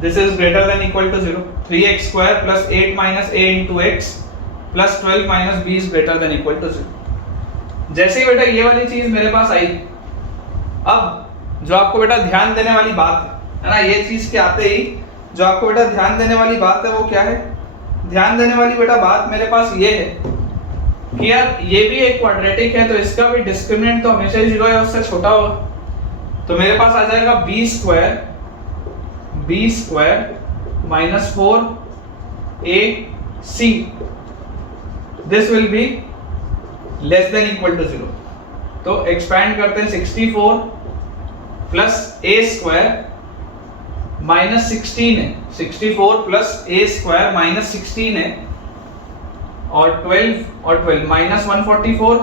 this is greater than equal to 0। 3x square plus 8 minus a into x plus 12 minus b is greater than equal to 0। जैसे ही बेटा ये वाली चीज मेरे पास आई, अब जो आपको बेटा ध्यान देने वाली बात है, है ना। ये चीज के आते ही जो आपको बेटा ध्यान देने वाली बात है वो क्या है, ध्यान देने वाली बेटा बात मेरे पास ये है कि यार ये भी एक क्वाड्रेटिक है तो इसका भी डिस्क्रिमिनेंट तो हमेशा ही 0 है, उससे छोटा होगा। तो मेरे पास आ जाएगा b square minus 4ac, this will be less than equal to 0। तो एक्सपैंड करते हैं 64 प्लस a स्क्वायर माइनस 16 है, 64 प्लस a स्क्वायर माइनस 16 है, और 12 माइनस 144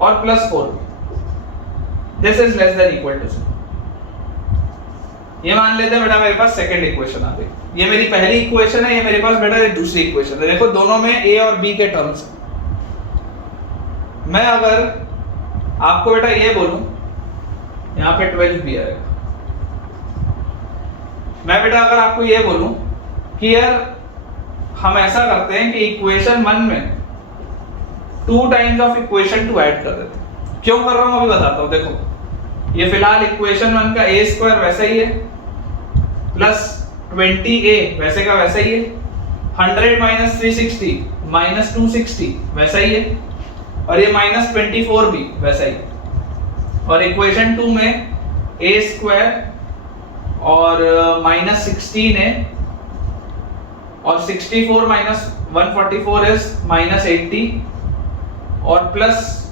और plus 4, this is less than equal to 0। ये मान लेते हैं बेटा मेरे पास सेकंड इक्वेशन आ गई। ये मेरी पहली इक्वेशन है, ये मेरे पास बेटा ये दूसरी इक्वेशन है। देखो दोनों में a और b के टर्म्स। मैं अगर आपको बेटा ये बोलूं, यहाँ पे 12 भी आएगा। मैं बेटा अगर आपको ये बोलूं कि यार हम ऐसा करते हैं कि इक्वेशन 1 में 2 टाइम्स ऑफ इक्वेशन 2 ऐड कर देते हैं। क्यों कर रहा हूं अभी बताता हूं। देखो ये फिलहाल इक्वेशन 1 का a स्क्वायर वैसा ही है, प्लस 20a वैसे का वैसा ही है, 100 माइनस 360 माइनस 260 वैसा ही है, और ये माइनस 24 भी वैसा ही। और इक्वेशन 2 में a स्क्वायर और माइनस 16 है, और 64 माइनस 144 इज माइनस 80, और प्लस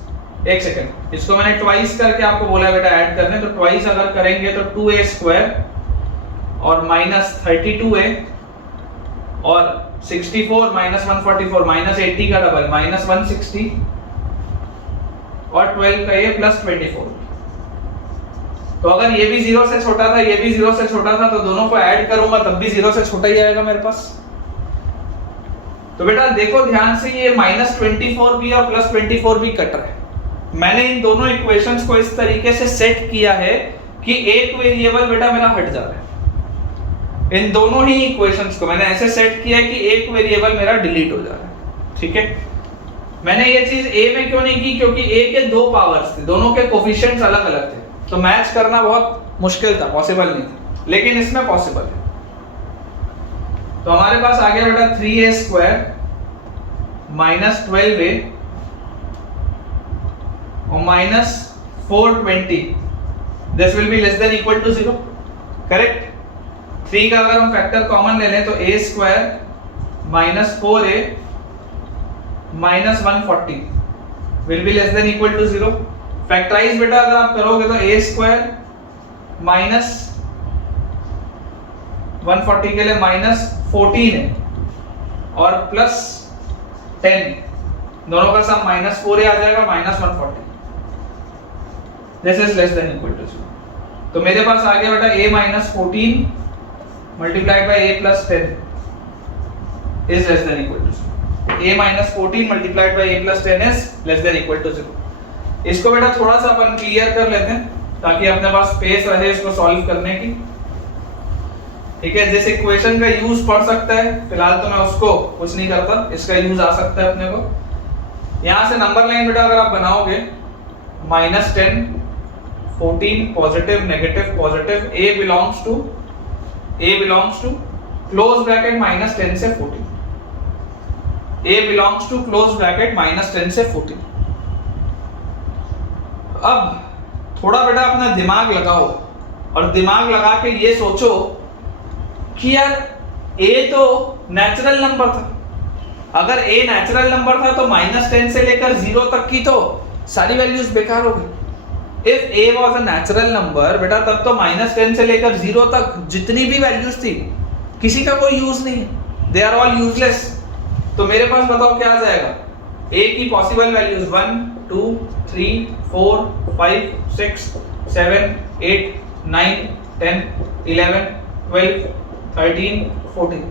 एक सेकंड, इसको मैंने ट्वाइस करके आपको बोला बेटा ऐड करने, तो ट्वाइस अगर करेंगे तो 2a स्क्वायर और माइनस 32a और 64 माइनस 144 माइनस 80 का डबल माइनस 160 और 12 का ये प्लस 24। तो अगर ये भी 0 से छोटा था, ये भी 0 से छोटा था, तो दोनों को ऐड करूंगा तब भी 0 से छोटा ही आएगा मेरे पास। तो बेटा देखो ध्यान से, ये माइनस 24 भी और प्लस 24 भी कट रहा है। मैंने इन दोनों इक्वेशंस को इस तरीके से सेट किया है कि एक वेरिएबल बेटा मेरा हट जा रहा है। इन दोनों ही इक्वेशंस को मैंने ऐसे सेट किया है कि एक वेरिएबल मेरा डिलीट हो जा रहा है। ठीक है, मैंने ये चीज a में क्यों नहीं की, क्योंकि a के 2 पावर्स थे, दोनों के कोफिशिएंट्स अलग अलग थे, तो मैच करना बहुत मुश्किल था, पॉसिबल नहीं था, लेकिन इसमें पॉसिबल है। तो हमारे पास आ गया बेटा 3a स्क्वायर माइनस 12a और minus 420, this will be less than equal to 0, correct. 3 का अगर हम फैक्टर कॉमन ले लें तो a square minus 4a minus 140 will be less than equal to 0। Factorise बेटा अगर आप करोगे तो a स्क्वायर माइनस 140 के लिए माइनस 14 है और प्लस 10, दोनों का सम माइनस 4a आ जाएगा, minus 140, this is less than equal to 0। तो मेरे पास आ गया बेटा a minus 14 multiplied by a plus 10 is less than equal to 0। a minus 14 multiplied by a plus 10 is less than equal to 0। इसको बेटा थोड़ा सा अपन क्लियर कर लेते हैं ताकि अपने पास स्पेस रहे इसको सॉल्व करने की। ठीक है, जिस इक्वेशन का यूज पढ़ सकता है, फिलहाल तो मैं उसको कुछ नहीं करता, इसका यूज आ सकता है अपने को। यहां से नंबर लाइन बेटा अगर आप बनाओगे minus 10 14 positive negative positive, a belongs to close bracket minus 10 से 14, a belongs to close bracket minus 10 से 14। अब थोड़ा बेटा अपना दिमाग लगाओ और दिमाग लगा के ये सोचो कि यार a तो नेचुरल नंबर था, अगर a नेचुरल नंबर था तो माइनस 10 से लेकर 0 तक की तो सारी वैल्यूज बेकार हो गई। If a was a natural number बेटा तब तो माइनस 10 से लेकर 0 तक जितनी भी वैल्यूज थी किसी का कोई यूज नहीं है, दे आर ऑल यूजलेस। तो मेरे पास बताओ क्या आ जाएगा, a की possible values 1 2 3 4 5 6 7 8 9 10 11 12 13 14,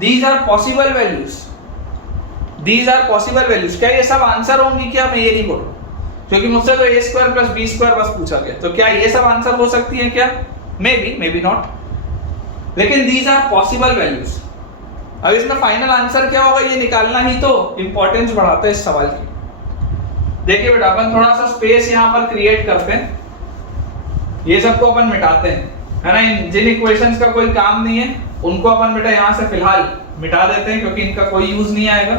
these are possible values, these are possible values। क्या ये सब आंसर होंगी? क्या मैं ये नहीं बोल रहा, क्योंकि मुझसे तो a square plus b square बस पूछा गया, तो क्या ये सब आंसर हो सकती है क्या? मे बी नॉट, लेकिन these are possible values। अब इसमें फाइनल आंसर क्या होगा ये निकालना ही तो इंपॉर्टेंस बढ़ाता है इस सवाल की। देखिए बेटा अपन थोड़ा सा स्पेस यहाँ पर क्रिएट करते हैं, ये सबको अपन मिटाते हैं। है ना। जिन इक्वेशंस का कोई काम नहीं है उनको अपन बेटा यहाँ से फिलहाल मिटा देते हैं क्योंकि इनका कोई यूज नहीं आएगा।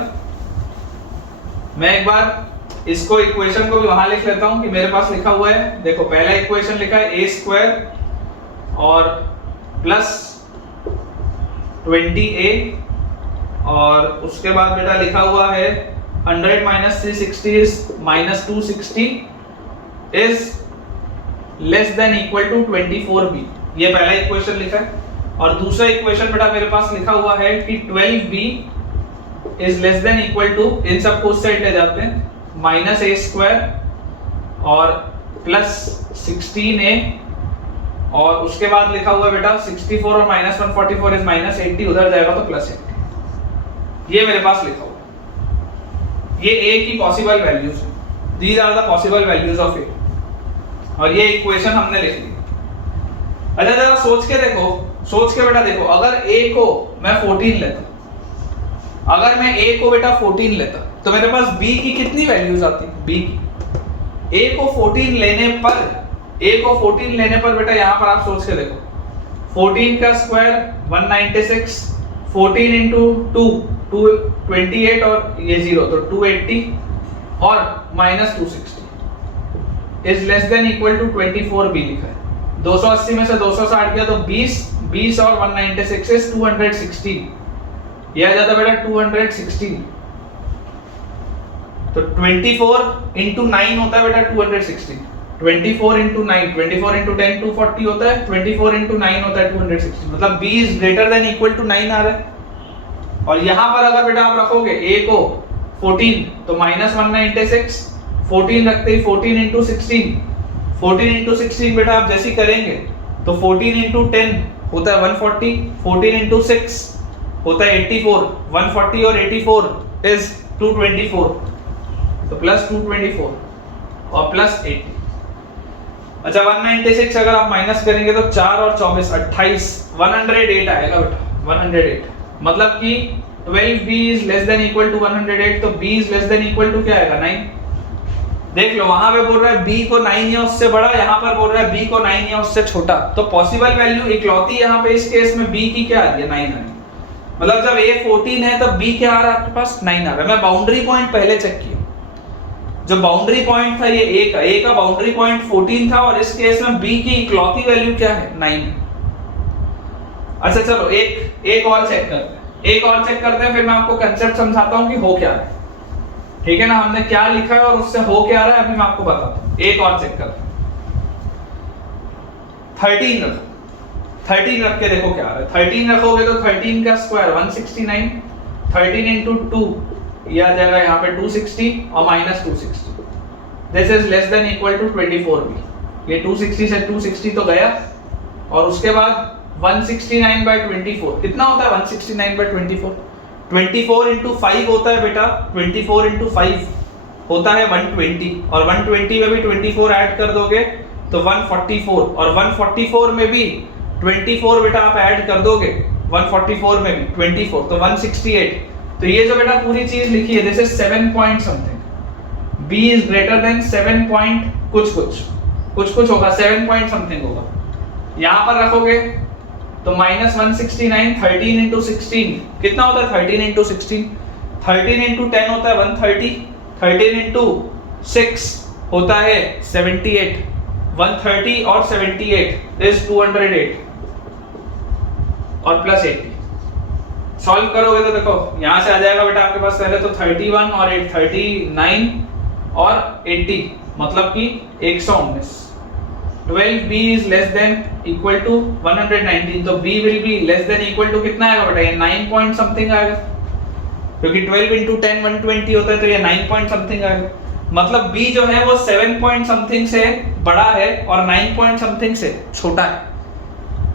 मैं एक बार इसको इक्वेशन को भी वहां लिख लेता हूं कि मेरे पास लिखा हुआ है, देखो पहला इक्वेशन लिखा है a स्क्वायर और प्लस 20a और उसके बाद बेटा लिखा हुआ है 100 minus 360 is minus 260 is less than equal to 24b। ये पहला इक्वेशन लिखा है। और दूसरा इक्वेशन बेटा मेरे पास लिखा हुआ है कि 12b is less than equal to, इन सबको उस साइड ले जाते हैं, माइनस a स्क्वायर और प्लस 16a और उसके बाद लिखा हुआ है बेटा 64 और माइनस 144 इज माइनस 80, उधर जाएगा तो प्लस 80। ये मेरे पास लिखा हुआ है। ये a की पॉसिबल वैल्यूज है, these are the possible values of a और ये इक्वेशन हमने लिख ली। अच्छा जरा सोच के देखो, सोच के बेटा देखो, अगर a को मैं 14 लेता, अगर मैं a को बेटा 14 लेता तो मेरे पास b की कितनी वैल्यूज आती? b की a को 14 लेने पर, a को 14 लेने पर बेटा यहाँ पर आप सोच के देखो, 14 का स्क्वायर 196, 14 इंटू 228 और ये 0 तो 280 और minus 260 is less than equal to 24b लिखा है। 280 में से 260 गया तो 20 और 196 इज 216, ये आ जाता बेटा 216। तो 24 इंटू 9 होता है बेटा 216, 24 इंटू 9, 24 इंटू 10 240 होता है, 24 इंटू 9 होता है 216, मतलब b is greater than equal to 9 आ रहा है। और यहां पर अगर बेटा आप रखोगे a को 14 तो माइनस 196, 14 रखते ही 14 इंटू 16, 14 इंटू 16 बेटा आप जैसे करेंगे तो 14 इंटू 10 होता है 140, 14 इंटू 6 होता है 84, 140 और 84 इज 224, तो प्लस 224 और प्लस 80। अच्छा 196 अगर आप माइनस करेंगे तो 4 और 24 28, 108 आएगा बेटा, 108। मतलब कि 12b is less than equal to 108, तो b is less than equal to क्या आएगा 9। देख लो वहां पे बोल रहा है b को 9 या उससे बड़ा, यहाँ पर बोल रहा है b को 9 या उससे छोटा, तो पॉसिबल वैल्यू इकलौती यहाँ पे इस केस में b की क्या आ रही है 9 आ रही है। मतलब जब a 14 है तब b क्या आ रहा है आपके पास 9 आ रहा है। मैं बाउंड्री पॉइंट पहले चेक किया, जो बाउंड्री पॉइंट था ये a का बाउंड्री पॉइंट 14 था और इस केस में b की इकलौती वैल्यू क्या है 9 है। अच्छा चलो एक और चेक करते हैं, एक और चेक करते हैं, फिर मैं आपको कंसेप्ट समझाता हूं कि हो क्या रहा है। ठीक है ना, हमने क्या लिखा है और उससे हो क्या रहा है अभी मैं आपको बताता हूं। एक और चेक करते हैं, 13 रखो, 13 रख के देखो क्या आ रहा है। 13 रखोगे तो 13 का स्क्वायर 169, 13 इंटू 2 ये आ जाएगा यहाँ पे 260 और minus 260, this is less than equal to 24b। ये 260 से 260 तो गया और उसके बाद 169 by 24 कितना होता है 169 by 24, 24 into 5 होता है बेटा, 24 into 5 होता है 120 और 120 में भी 24 ऐड कर दोगे तो 144 और 144 में भी 24 बेटा आप ऐड कर दोगे 144 में भी 24 तो 168। तो ये जो बेटा पूरी चीज लिखी है this is 7 point something, b is greater then 7 point कुछ होगा, 7 पॉइंट समथिंग होगा। यहां पर रखोगे तो माइनस 169, 13 इंटू 16 कितना होता है 13 इंटू 16, 13 इंटू 10 होता है 130, 13 इंटू 6 होता है 78, 130 और 78 इज 208 और प्लस 80। सॉल्व करोगे तो देखो यहां से आ जाएगा बेटा आपके पास पहले तो 31 और 8 39 और 80 मतलब कि 119। 12b is less than equal to 119, तो b will be less than equal to कितना आएगा बेटा, ये 9 पॉइंट समथिंग आएगा, क्योंकि 12 into 10 120 होता है तो ये 9 पॉइंट समथिंग आएगा। मतलब b जो है वो 7 पॉइंट समथिंग से बड़ा है और 9 पॉइंट समथिंग से छोटा है,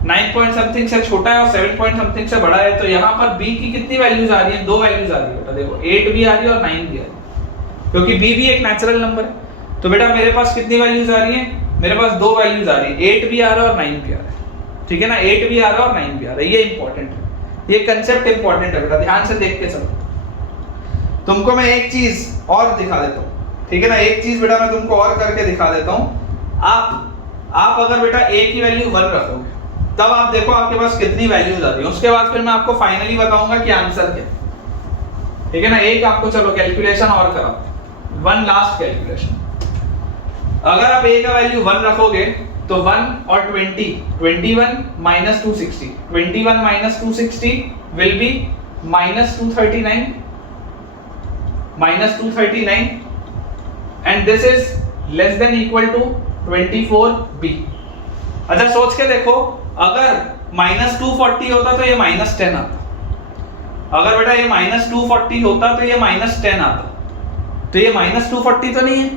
9 पॉइंट समथिंग से छोटा है और 7 पॉइंट समथिंग से बड़ा है। तो यहाँ पर b की कितनी वैल्यूज आ रही है, दो वैल्यूज आ रही है बेटा, देखो 8 भी आ रही है और 9 भी आ रही है, क्योंकि b भी एक नेचुरल नंबर है। तो बेटा मेरे पास कितनी वैल्यूज आ रही है, मेरे पास दो वैल्यूज आ रही है, 8 भी आ रहा है और 9 भी आ रहा है। ठीक है ना, 8 भी आ रहा है और 9 भी आ रहा है, ये इंपॉर्टेंट है, ये कंसेप्ट इंपॉर्टेंट है बेटा, ध्यान से देख के चलो। तुमको मैं एक चीज और दिखा देता हूँ, ठीक है ना, एक चीज बेटा मैं तुमको और करके दिखा देता हूँ। आप अगर बेटा a की वैल्यू 1 रखोगे, तब आप देखो आपके पास कितनी वैल्यूज आ रही है। उसके बाद फिर मैं आपको फाइनली बताऊंगा कि आंसर क्या है, ठीक है ना। एक आपको चलो कैलकुलेशन और कराओ, वन लास्ट कैलकुलेशन। अगर आप a का वैल्यू 1 रखोगे तो 1 और 20, 21 minus 260, 21 minus 260 will be minus 239, minus 239, and this is less than equal to 24b। अच्छा सोच के देखो, अगर minus 240 होता तो ये minus 10 आता, अगर बेटा ये minus 240 होता तो ये minus 10 आता, तो ये minus 240 तो नहीं है,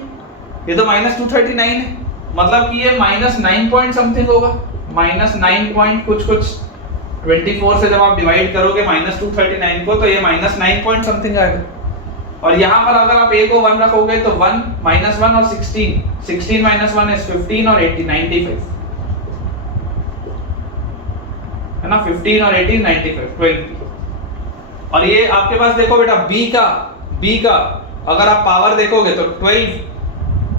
ये तो minus 239 है, मतलब कि ये minus 9 पॉइंट समथिंग होगा, minus 9 पॉइंट कुछ 24 से जब आप डिवाइड करोगे minus 239 को तो ये minus 9 पॉइंट समथिंग आएगा। और यहाँ पर अगर आप a को 1 रखोगे तो 1 minus 1 और 16 minus 1 is 15 और 80 95 है ना, 15 और 18 95 12। और ये आपके पास देखो बेटा b का अगर आप पावर देखोगे तो 12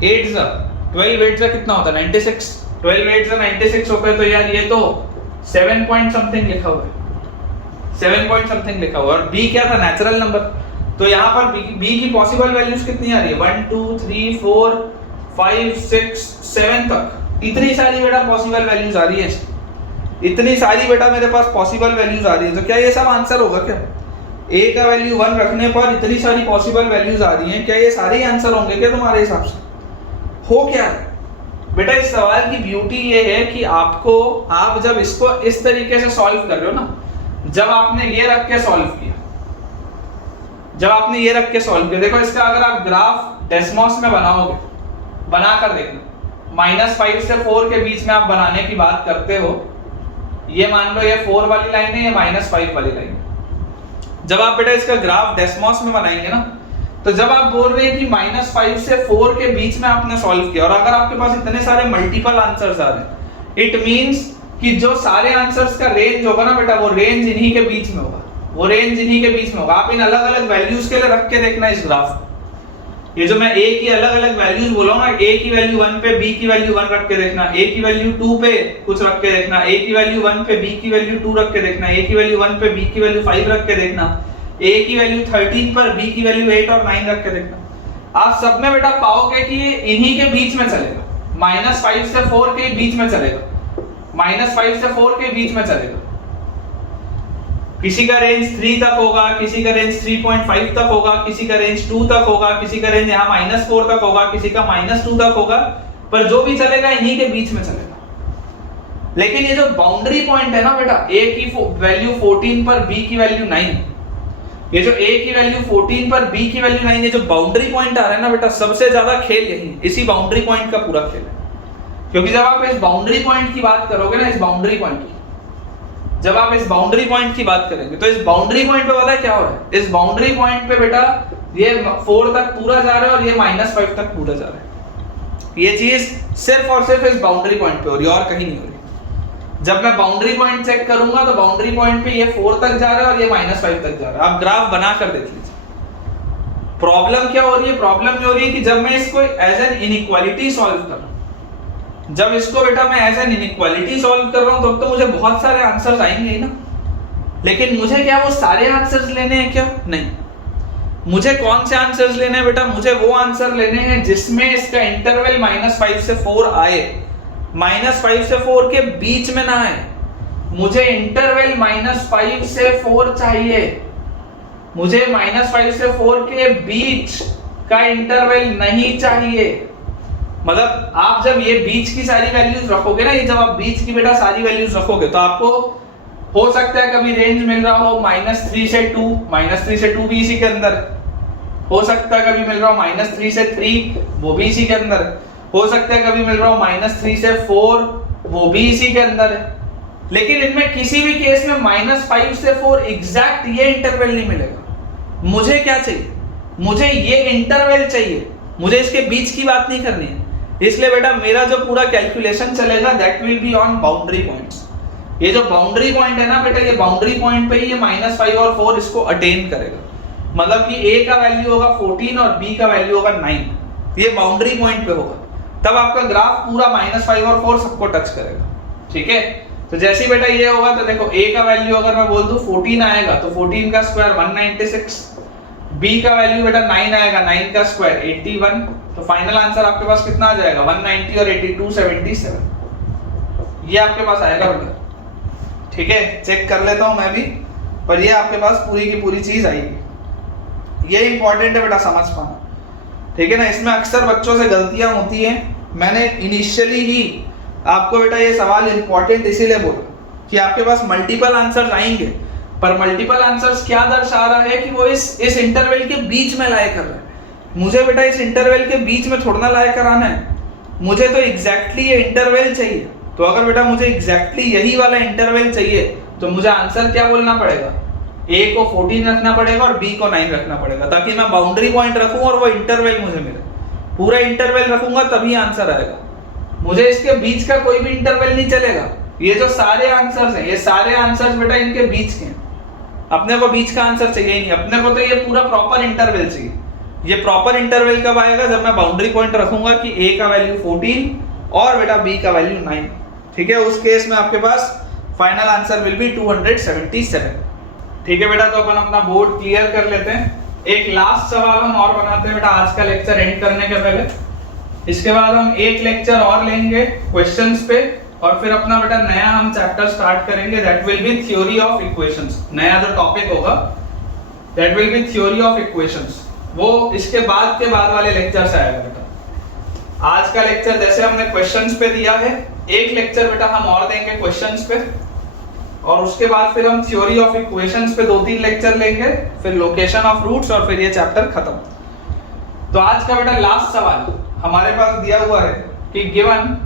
8 से कितना होता है 96, 12 8 से 96 होता है, तो यार ये तो 7 पॉइंट समथिंग लिखा हुआ है, 7 पॉइंट समथिंग लिखा हुआ है। और b क्या था, नेचुरल नंबर, तो यहाँ पर b की पॉसिबल वैल्यूज कितनी आ रही है 1 2 3 4 5 6 7 तक, इतनी सारी बेटा पॉसिबल वैल्यूज आ रही है, इतनी सारी बेटा मेरे पास पॉसिबल वैल्यूज आ रही है। तो क्या ये सब आंसर होगा क्या, a का वैल्यू 1 रखने पर इतनी सारी पॉसिबल वैल्यूज आ रही हैं, क्या ये सारे आंसर होंगे क्या तुम्हारे हिसाब से, हो क्या है बेटा। इस सवाल की ब्यूटी ये है कि आपको, आप जब इसको इस तरीके से सॉल्व कर रहे हो ना, जब आपने ये रख के सॉल्व किया, जब आपने ये रख के सॉल्व किया, देखो इसका अगर आप ग्राफ डेसिमल्स में बनाओगे, बनाकर देखना, -5 से 4 के बीच में आप बनाने की बात करते हो, ये मान लो ये 4 वाली लाइन है, ये -5 वाली लाइन है। जब आप बेटा इसका ग्राफ डेसिमल्स में बनाएंगे ना, तो जब आप बोल रहे हैं कि -5 से 4 के बीच में आपने सॉल्व किया, और अगर आपके पास इतने सारे मल्टीपल आंसर्स आ रहे हैं, इट मींस कि जो सारे आंसर्स का रेंज होगा ना बेटा, वो रेंज इन्हीं के बीच में होगा, वो रेंज इन्हीं के बीच में होगा। आप इन अलग अलग वैल्यूज के लिए रख के देखना इस ग्राफ, ये जो मैं a की अलग अलग वैल्यूज बोला हूं ना, a की वैल्यू 1 पे b की वैल्यू 1 रख के देखना, a की वैल्यू 2 पे कुछ रख के देखना, a की वैल्यू 1 पे b की वैल्यू 2 रख के देखना, a की वैल्यू 1 पे b की वैल्यू 5 रख के देखना, a की वैल्यू 13 पर b की वैल्यू 8 और 9 रख के देखना। आप सब में बेटा पाओगे कि ये इन्हीं के बीच में चलेगा, -5 से 4 के बीच में चलेगा, -5 से 4 के बीच में चलेगा। किसी का रेंज 3 तक होगा, किसी का रेंज 3.5 तक होगा, किसी का रेंज 2 तक होगा, किसी का रेंज यहाँ -4 तक होगा, किसी का -2 तक होगा, पर जो भी चलेगा इन्हीं के बीच में चलेगा। लेकिन ये जो बाउंड्री पॉइंट है ना बेटा, a की वैल्यू 14 पर b की वैल्यू 9, ये जो a की वैल्यू 14 पर b की वैल्यू 9, ये जो बाउंड्री पॉइंट आ रहा है ना बेटा, सबसे ज्यादा खेल यही, इसी बाउंड्री पॉइंट का पूरा खेल है। क्योंकि जब आप इस बाउंड्री पॉइंट की बात करोगे ना, इस बाउंड्री पॉइंट की, जब आप इस बाउंड्री पॉइंट की बात करेंगे, तो इस बाउंड्री पॉइंट पे पता है क्या हो रहा है, इस बाउंड्री पॉइंट पे बेटा ये 4 तक पूरा जा रहा है और ये -5 तक पूरा जा रहा है। ये चीज सिर्फ और सिर्फ इस बाउंड्री पॉइंट पे हो रही है और कहीं नहीं हो रही। जब मैं बाउंड्री पॉइंट चेक करूंगा तो बाउंड्री पॉइंट पे ये 4 तक जा रहा है और ये -5 तक जा रहा है। आप ग्राफ बनाकर देख लीजिए। प्रॉब्लम क्या हो रही है, प्रॉब्लम ये हो रही है कि जब मैं इसको एज एन इनइक्वालिटी सॉल्व कर रहा हूं, जब इसको बेटा मैं एज एन इनइक्वालिटी सॉल्व कर रहा हूं, तब तो मुझे बहुत सारे आंसर्स आएंगे ही ना। लेकिन मुझे क्या वो सारे आंसर्स लेने हैं क्या, नहीं। मुझे कौन से आंसर्स लेने हैं बेटा, मुझे वो आंसर लेने हैं जिसमें इसका इंटरवल -5 से 4 आए, -5 से 4 के बीच में ना आए। मुझे इंटरवल -5 से 4 चाहिए, मुझे -5 से 4 के बीच का इंटरवल नहीं चाहिए। मतलब आप जब ये बीच की सारी वैल्यूज रखोगे ना, ये जब आप बीच की बेटा सारी वैल्यूज रखोगे, तो आपको हो सकता है कभी रेंज मिल रहा हो -3 से 2, -3 से 2 भी इसी के अंदर हो सकता है, कभी मिल रहा हो -3 से 3 वो भी इसी के अंदर हो सकता है, कभी मिल रहा हो -3 से 4 वो भी इसी के अंदर है। लेकिन इनमें किसी भी केस में -5 से 4 एग्जैक्ट ये इंटरवल नहीं मिलेगा। मुझे क्या चाहिए, मुझे ये इंटरवल चाहिए, मुझे इसके बीच की बात नहीं करनी है। इसलिए बेटा मेरा जो पूरा कैलकुलेशन चलेगा that will be on boundary points. ये जो बाउंड्री पॉइंट है ना बेटा, ये बाउंड्री पॉइंट पे ही ये -5 और 4 इसको अटेन करेगा। मतलब कि a का वैल्यू होगा 14 और b का वैल्यू होगा 9, ये बाउंड्री पॉइंट पे होगा। तब आपका ग्राफ पूरा -5 और 4 सबको टच करेगा, ठीक है। तो जैसे ही बेटा ये होगा तो देखो a का वैल्यू अगर मैं बोल दूं 14 आएगा तो 14 का स्क्वायर 196, b का वैल्यू बेटा 9 आएगा, 9 का स्क्वायर 81, तो फाइनल आंसर आपके पास कितना आ जाएगा 190 और 82 77, ये आपके पास आएगा बेटा। ठीक है, चेक कर लेता हूं मैं भी, पर ये आपके पास पूरी की पूरी चीज आएगी। ये इंपॉर्टेंट है बेटा समझ पाना, ठीक है ना। इसमें अक्सर बच्चों से गलतियां होती हैं। मैंने इनिशियली ही आपको बेटा ये सवाल इंपॉर्टेंट इसीलिए बोला कि आपके पास मल्टीपल आंसर्स आएंगे, पर मल्टीपल आंसर्स क्या दर्शा रहा है कि वो इस इंटरवल के बीच में लाए कर रहा है। मुझे बेटा इस इंटरवल के बीच में थोड़ा ना लाए कराना है, मुझे तो एग्जैक्टली ये इंटरवल चाहिए। तो अगर बेटा मुझे एग्जैक्टली यही वाला इंटरवल चाहिए तो मुझे आंसर क्या बोलना पड़ेगा, a को 14 रखना पड़ेगा और b को 9 रखना पड़ेगा, ताकि मैं बाउंड्री पॉइंट रखूं और वो इंटरवल मुझे मिले। पूरा इंटरवल रखूंगा तभी आंसर आएगा, मुझे इसके बीच का कोई भी इंटरवल नहीं चलेगा। ये जो सारे आंसर्स हैं, ये सारे आंसर्स बेटा इनके बीच के हैं। अपने को बीच का आंसर चाहिए ही नहीं, अपने को तो ये पूरा प्रॉपर इंटरवल चाहिए। ये प्रॉपर इंटरवल कब आएगा, जब मैं बाउंड्री पॉइंट रखूंगा कि a का वैल्यू 14 और बेटा b का वैल्यू 9। ठीक है, उस केस में आपके पास फाइनल आंसर विल बी 277। ठीक है बेटा, तो अपन अपना बोर्ड क्लियर कर लेते हैं। एक लास्ट सवाल हम और बनाते हैं बेटा आज का लेक्चर एंड करने के पहले। इसके बाद हम एक लेक्चर और लेंगे क्वेश्चंस पे, और फिर अपना बेटा नया हम चैप्टर स्टार्ट करेंगे, that will be theory of equations. नया जो टॉपिक होगा that will be theory of equations, वो इसके बाद वाले लेक्चर से आएगा बेटा। आज का लेक्चर जैसे हमने क्वेश्चंस पे दिया है, एक लेक्चर बेटा हम और देंगे क्वेश्चंस पे, और उसके बाद फिर हम थ्योरी ऑफ इक्वेशंस पे 2-3 लेक्चर लेंगे, फिर लोकेशन ऑफ रूट्स, और फिर ये चैप्टर खत्म। तो आज का बेटा लास्ट सवाल हमारे पास दिया हुआ है कि given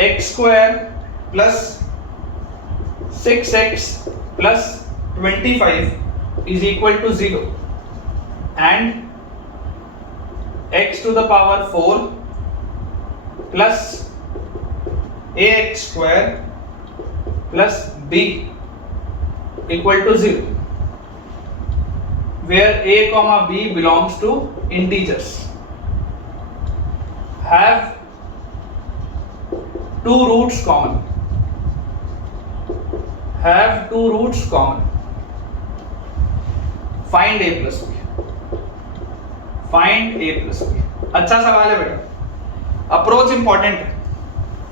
x square plus 6x plus 25 is equal to 0 and x to the power 4 plus ax square plus b equal to 0 where a comma b belongs to integers, have two roots common, find a plus b, अच्छा सवाल है बेटा। Approach important है,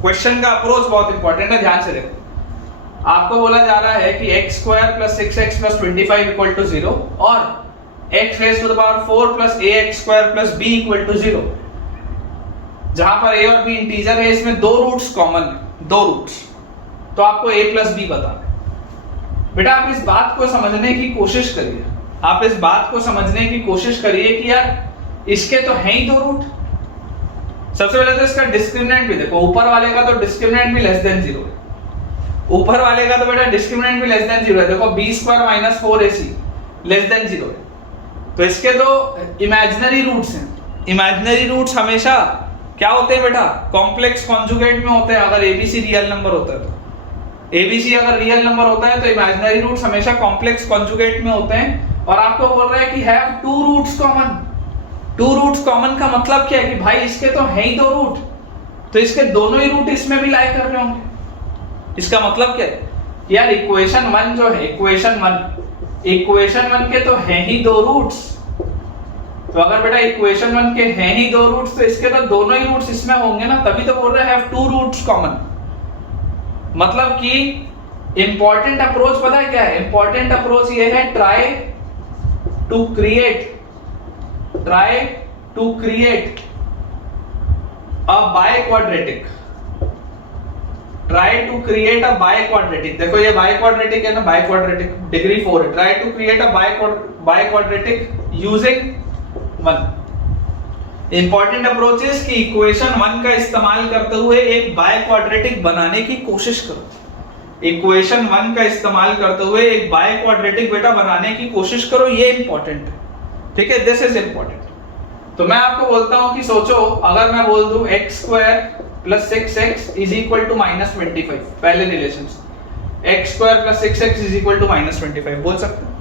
question का approach बहुत important है, ध्यान से देखो। आपको बोला जा रहा है कि x square plus 6x plus 25 equal to 0 और x raise to the power 4 plus ax square plus b equal to 0। जहां पर a और b इंटीजर है, इसमें दो रूट्स कॉमन है, दो रूट्स, तो आपको a प्लस b बताना है। बेटा आप इस बात को समझने की कोशिश करिए, आप इस बात को समझने की कोशिश करिए कि यार इसके तो हैं ही दो रूट। सबसे पहले तो इसका डिस्क्रिमिनेंट भी देखो, ऊपर वाले का तो डिस्क्रिमिनेंट भी लेस देन 0 है, ऊपर वाले का तो बेटा डिस्क्रिमिनेंट भी लेस देन 0 है। देखो b square minus 4ac less than 0 है, तो इसके तो इमेजिनरी रूट्स हैं। इमेजिनरी रूट्स हमेशा क्या होते हैं बेटा, कॉम्प्लेक्स कॉन्जुगेट में होते हैं। अगर एबीसी रियल नंबर होता है तो एबीसी अगर रियल नंबर होता है तो इमेजिनरी रूट्स हमेशा कॉम्प्लेक्स कॉन्जुगेट में होते हैं। और आपको बोल रहा है कि have two roots common. Two roots common का मतलब क्या है कि भाई इसके तो है ही दो रूट, तो इसके दोनों ही रूट इसमें भी लाई कर रहे होंगे। इसका मतलब क्या है यार, इक्वेशन 1 जो है, इक्वेशन 1 के तो हैं ही दो रूट्स। तो अगर बेटा इक्वेशन 1 के हैं ही दो रूट्स तो इसके तो दोनों ही रूट्स इसमें होंगे ना, तभी तो बोल रहे हैं हैव टू रूट्स कॉमन। मतलब कि इंपॉर्टेंट अप्रोच पता है क्या है, इंपॉर्टेंट अप्रोच ये है try to create a biquadratic. Try to create a biquadratic, देखो ये बाइक्वाड्रेटिक है ना, बाइक्वाड्रेटिक डिग्री 4 है। Try to create a biquadratic using 1। Important approach is कि इक्वेशन 1 का इस्तेमाल करते हुए एक बाइक्वाड्रेटिक बनाने की कोशिश करो। इक्वेशन 1 का इस्तेमाल करते हुए एक बाइक्वाड्रेटिक बेटा बनाने की कोशिश करो, ये इंपॉर्टेंट है। ठीक है, दिस इज इंपॉर्टेंट। तो मैं आपको बोलता हूं कि सोचो, अगर मैं बोल दूं x square plus 6x is equal to minus 25, पहले relation x square plus 6x is equal to minus 25 बोल सकते हैं।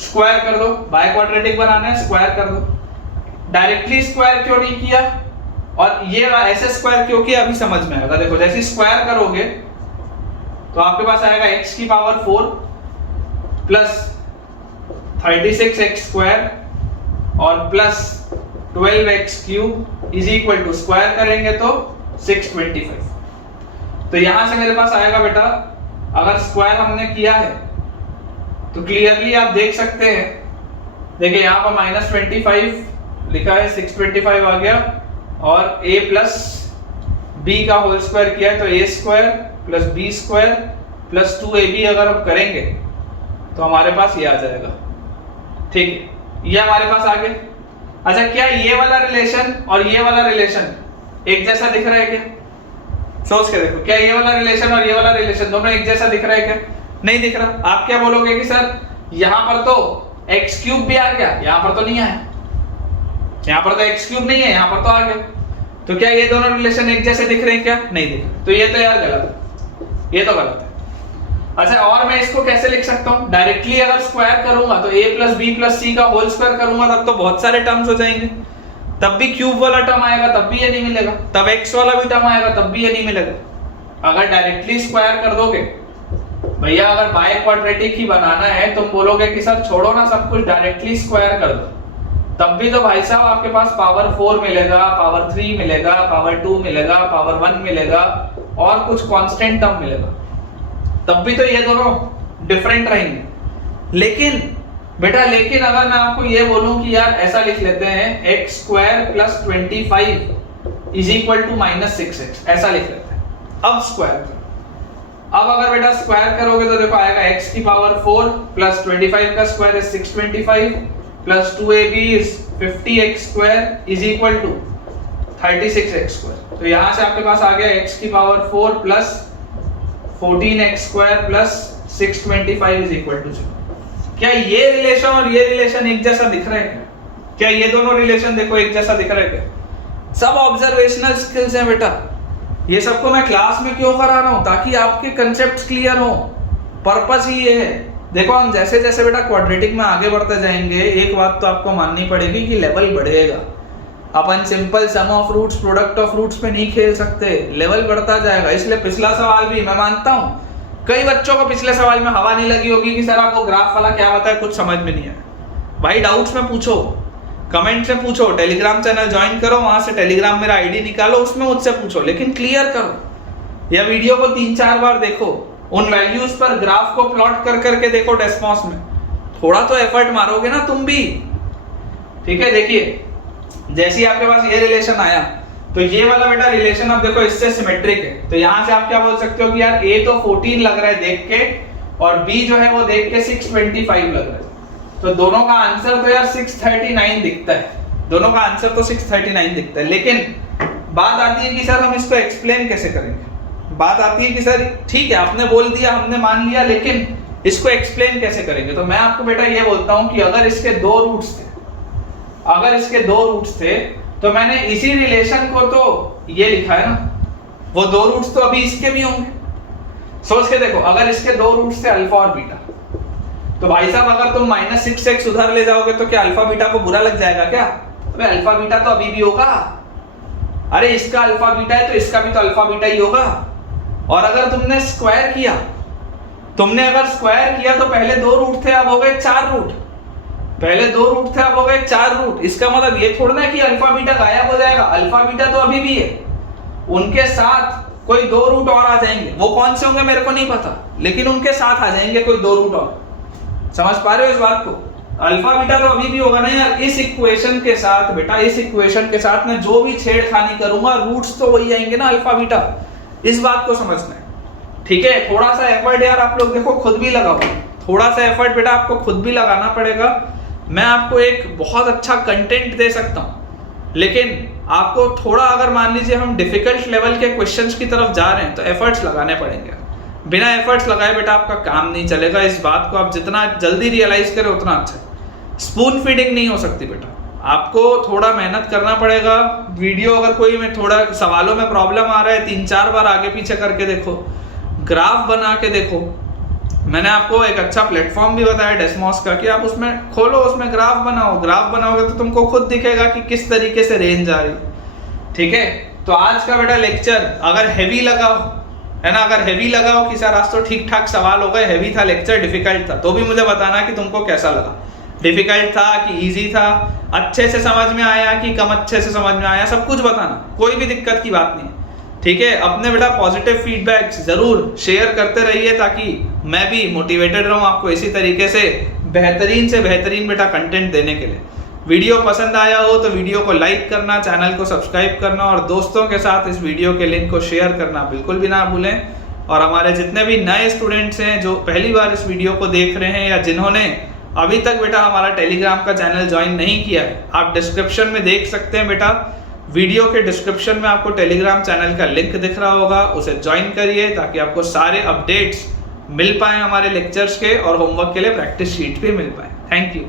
स्क्वायर कर दो, बाइक्वाड्रेटिक बनाना है, स्क्वायर कर दो। डायरेक्टली स्क्वायर क्यों नहीं किया, और ये ऐसे स्क्वायर क्योंकि अभी समझ में आएगा। देखो जैसे स्क्वायर करोगे तो आपके पास आएगा x की पावर 4 प्लस 36x स्क्वायर और plus 12x cube is equal to square करेंगे तो 625। तो यहां से मेरे पास आएगा बेटा, अगर स्क्वायर हमने किया है तो क्लियरली आप देख सकते हैं, देखिए यहाँ पर -25 लिखा है, 625 आ गया और a प्लस b का होल स्क्वायर किया है तो a square plus b square plus 2ab अगर हम करेंगे तो हमारे पास ये आ जाएगा। ठीक है, ये हमारे पास आ गया। अच्छा, क्या ये वाला रिलेशन और ये वाला रिलेशन एक जैसा दिख रहा है क्या? सोच के देखो, क्या ये वाला रिलेशन और ये वाला रिलेशन दोनों एक जैसा दिख रहा है क्या? नहीं दिख रहा। आप क्या बोलोगे कि सर यहां पर तो x क्यूब भी आ गया, यहां पर तो नहीं आया, यहां पर तो x क्यूब नहीं है, यहां पर तो आ गया, तो क्या ये दोनों रिलेशन एक जैसे दिख रहे हैं क्या? नहीं दिख रहे। तो ये तो यार गलत है, ये तो गलत है। अच्छा, और मैं इसको कैसे लिख सकता हूं? डायरेक्टली अगर स्क्वायर करूंगा तो a plus b plus c का होल स्क्वायर करूंगा तब तो बहुत सारे टर्म्स हो जाएंगे, तब भी क्यूब वाला टर्म आएगा तब भी ये नहीं मिलेगा, तब x वाला भी टर्म आएगा तब भी ये नहीं मिलेगा। अगर डायरेक्टली स्क्वायर कर दोगे भैया, अगर बाय क्वाड्रेटिक ही बनाना है तुम बोलोगे कि सर छोड़ो ना सब कुछ, डायरेक्टली स्क्वायर कर दो, तब भी तो भाई साहब आपके पास पावर 4 मिलेगा, पावर 3 मिलेगा, पावर 2 मिलेगा, पावर 1 मिलेगा और कुछ कांस्टेंट टर्म मिलेगा, तब भी तो ये दोनों डिफरेंट रहेंगे। लेकिन बेटा अगर मैं आपको ये बोलूं कि यार ऐसा लिख लेते हैं x square plus 25 is equal to -6x, ऐसा लिख लेते हैं। अब स्क्वायर करो, अब अगर बेटा स्क्वायर करोगे तो देखो आएगा x की पावर 4 प्लस 25 का square is 625 plus 2ab is 50x square is equal to 36x square. तो यहां से आपके पास आ गया x की power 4 plus 14x square plus 625 is equal to 0। क्या ये रिलेशन और ये रिलेशन एक जैसा दिख रहा है क्या? क्या ये दोनों रिलेशन देखो एक जैसा दिख रहा है क्या? सब ऑब्जर्वेशनल स्किल्स हैं बेटा, ये सबको मैं क्लास में क्यों करा रहा हूं? ताकि आपके कंसेप्ट्स क्लियर हो, पर्पस ही ये है। देखो हम जैसे जैसे बेटा क्वाड्रेटिक में आगे बढ़ते जाएंगे, एक बात तो आपको माननी पड़ेगी कि लेवल बढ़ेगा। अपन simple sum of roots, product of roots पे नहीं खेल सकते, लेवल बढ़ता जाएगा। इसलिए पिछला सवाल भी मैं मानता हूं कई बच्चों को पिछले सवाल में हवा नहीं लगी होगी कि सर आपको ग्राफ वाला क्या बताया, कुछ समझ में नहीं आया। भाई डाउट्स में पूछो, कमेंट से पूछो, टेलीग्राम चैनल ज्वाइन करो, वहां से टेलीग्राम मेरा आईडी निकालो, उसमें मुझसे पूछो, लेकिन क्लियर करो। या वीडियो को 3-4 बार देखो, उन वैल्यूज पर ग्राफ को प्लॉट कर करके देखो डेस्मॉस में, थोड़ा तो एफर्ट मारोगे ना तुम भी। ठीक है, देखिए जैसे ही आपके पास ये रिलेशन आया तो ये वाला बेटा रिलेशन अब देखो इससे सिमेट्रिक है, तो यहां से आप क्या बोल सकते हो कि यार a तो 14 लग रहा है देख के और b जो है वो देख के 625 लग रहा है, तो दोनों का आंसर तो यार 639 दिखता है, दोनों का आंसर तो 639 दिखता है। लेकिन बात आती है कि सर हम इसको एक्सप्लेन कैसे करेंगे, बात आती है कि सर ठीक है आपने बोल दिया हमने मान लिया, लेकिन इसको एक्सप्लेन कैसे करेंगे? तो मैं आपको बेटा ये बोलता हूं कि अगर इसके दो रूट्स थे, अगर इसके दो रूट्स थे तो मैंने इसी रिलेशन को तो ये लिखा है ना, वो दो रूट्स तो अभी इसके भी होंगे। सोच के देखो, अगर इसके दो रूट्स थे अल्फा और बीटा, तो भाई साहब अगर तुम -6x उधर ले जाओगे तो क्या अल्फा बीटा को बुरा लग जाएगा क्या? अबे अल्फा बीटा तो अभी भी होगा, अरे इसका अल्फा बीटा है तो इसका भी तो अल्फा बीटा ही होगा। और अगर तुमने स्क्वायर किया, तुमने अगर स्क्वायर किया तो पहले दो रूट थे अब हो गए 4 रूट, पहले दो रूट थे अब हो गए 4 रूट। इसका मतलब ये थोड़ा ना कि अल्फा बीटा गायब हो जाएगा, अल्फा बीटा तो अभी भी है, उनके साथ कोई दो रूट और आ जाएंगे, वो कौन से होंगे मेरे को नहीं पता, लेकिन उनके साथ आ जाएंगे कोई दो रूट और। समझ पा रहे हो इस बात को? अल्फा बीटा तो अभी भी होगा ना यार। इस इक्वेशन के साथ बेटा, इस इक्वेशन के साथ मैं जो भी छेड़खानी करूंगा रूट्स तो वही आएंगे ना अल्फा बीटा, इस बात को समझना है। ठीक है, थोड़ा सा एफर्ट यार आप लोग देखो खुद भी लगाओ, थोड़ा सा एफर्ट बेटा आपको खुद भी लगाना पड़ेगा। मैं आपको एक बहुत अच्छा कंटेंट दे सकता हूं, लेकिन आपको थोड़ा अगर मान लीजिए हम डिफिकल्ट लेवल के क्वेश्चंस की तरफ जा रहे हैं तो एफर्ट्स लगाने पड़ेंगे। बिना एफर्ट्स लगाए बेटा आपका काम नहीं चलेगा। इस बात को आप जितना जल्दी रियलाइज करें उतना अच्छा है। स्पून फीडिंग नहीं हो सकती बेटा, आपको थोड़ा मेहनत करना पड़ेगा। वीडियो अगर कोई में थोड़ा सवालों में प्रॉब्लम आ रहा है 3-4 बार आगे पीछे करके देखो, ग्राफ बना के देखो। मैंने आपको एक अच्छा प्लेटफॉर्म भी बताया डेस्मॉस का कि आप उसमें खोलो, उसमें ग्राफ बनाओ। ग्राफ बनाओगे तो तुमको खुद दिखेगा कि किस तरीके से रेंज आ रही। ठीक है, तो आज का बेटा लेक्चर अगर हैवी लगा हो, है ना, अगर हैवी लगा हो कि सर आज तो ठीक ठाक सवाल हो गए, हैवी था लेक्चर, डिफिकल्ट था, तो भी मुझे बताना कि तुमको कैसा लगा, डिफिकल्ट था कि इजी था, अच्छे से समझ में आया कि कम अच्छे से समझ में आया, सब कुछ बताना, कोई भी दिक्कत की बात नहीं है। ठीक है, अपने बेटा पॉजिटिव फीडबैक्स जरूर शेयर करते रहिए ताकि मैं भी मोटिवेटेड रहूं आपको इसी तरीके से बेहतरीन बेटा कंटेंट देने के लिए। वीडियो पसंद आया हो तो वीडियो को लाइक करना, चैनल को सब्सक्राइब करना और दोस्तों के साथ इस वीडियो के लिंक को शेयर करना बिल्कुल भी ना भूलें। और हमारे जितने भी नए स्टूडेंट्स हैं जो पहली बार इस वीडियो को देख रहे हैं या जिन्होंने अभी तक बेटा हमारा टेलीग्राम का चैनल ज्वाइन नहीं किया है, आप डिस्क्रिप्शन में देख सकते हैं बेटा, वीडियो के डिस्क्रिप्शन में आपको टेलीग्राम चैनल का लिंक दिख रहा होगा, उसे ज्वाइन करिए ताकि आपको सारे अपडेट्स मिल पाए हमारे लेक्चर्स के और होमवर्क के लिए प्रैक्टिस शीट भी मिल पाए। Thank you.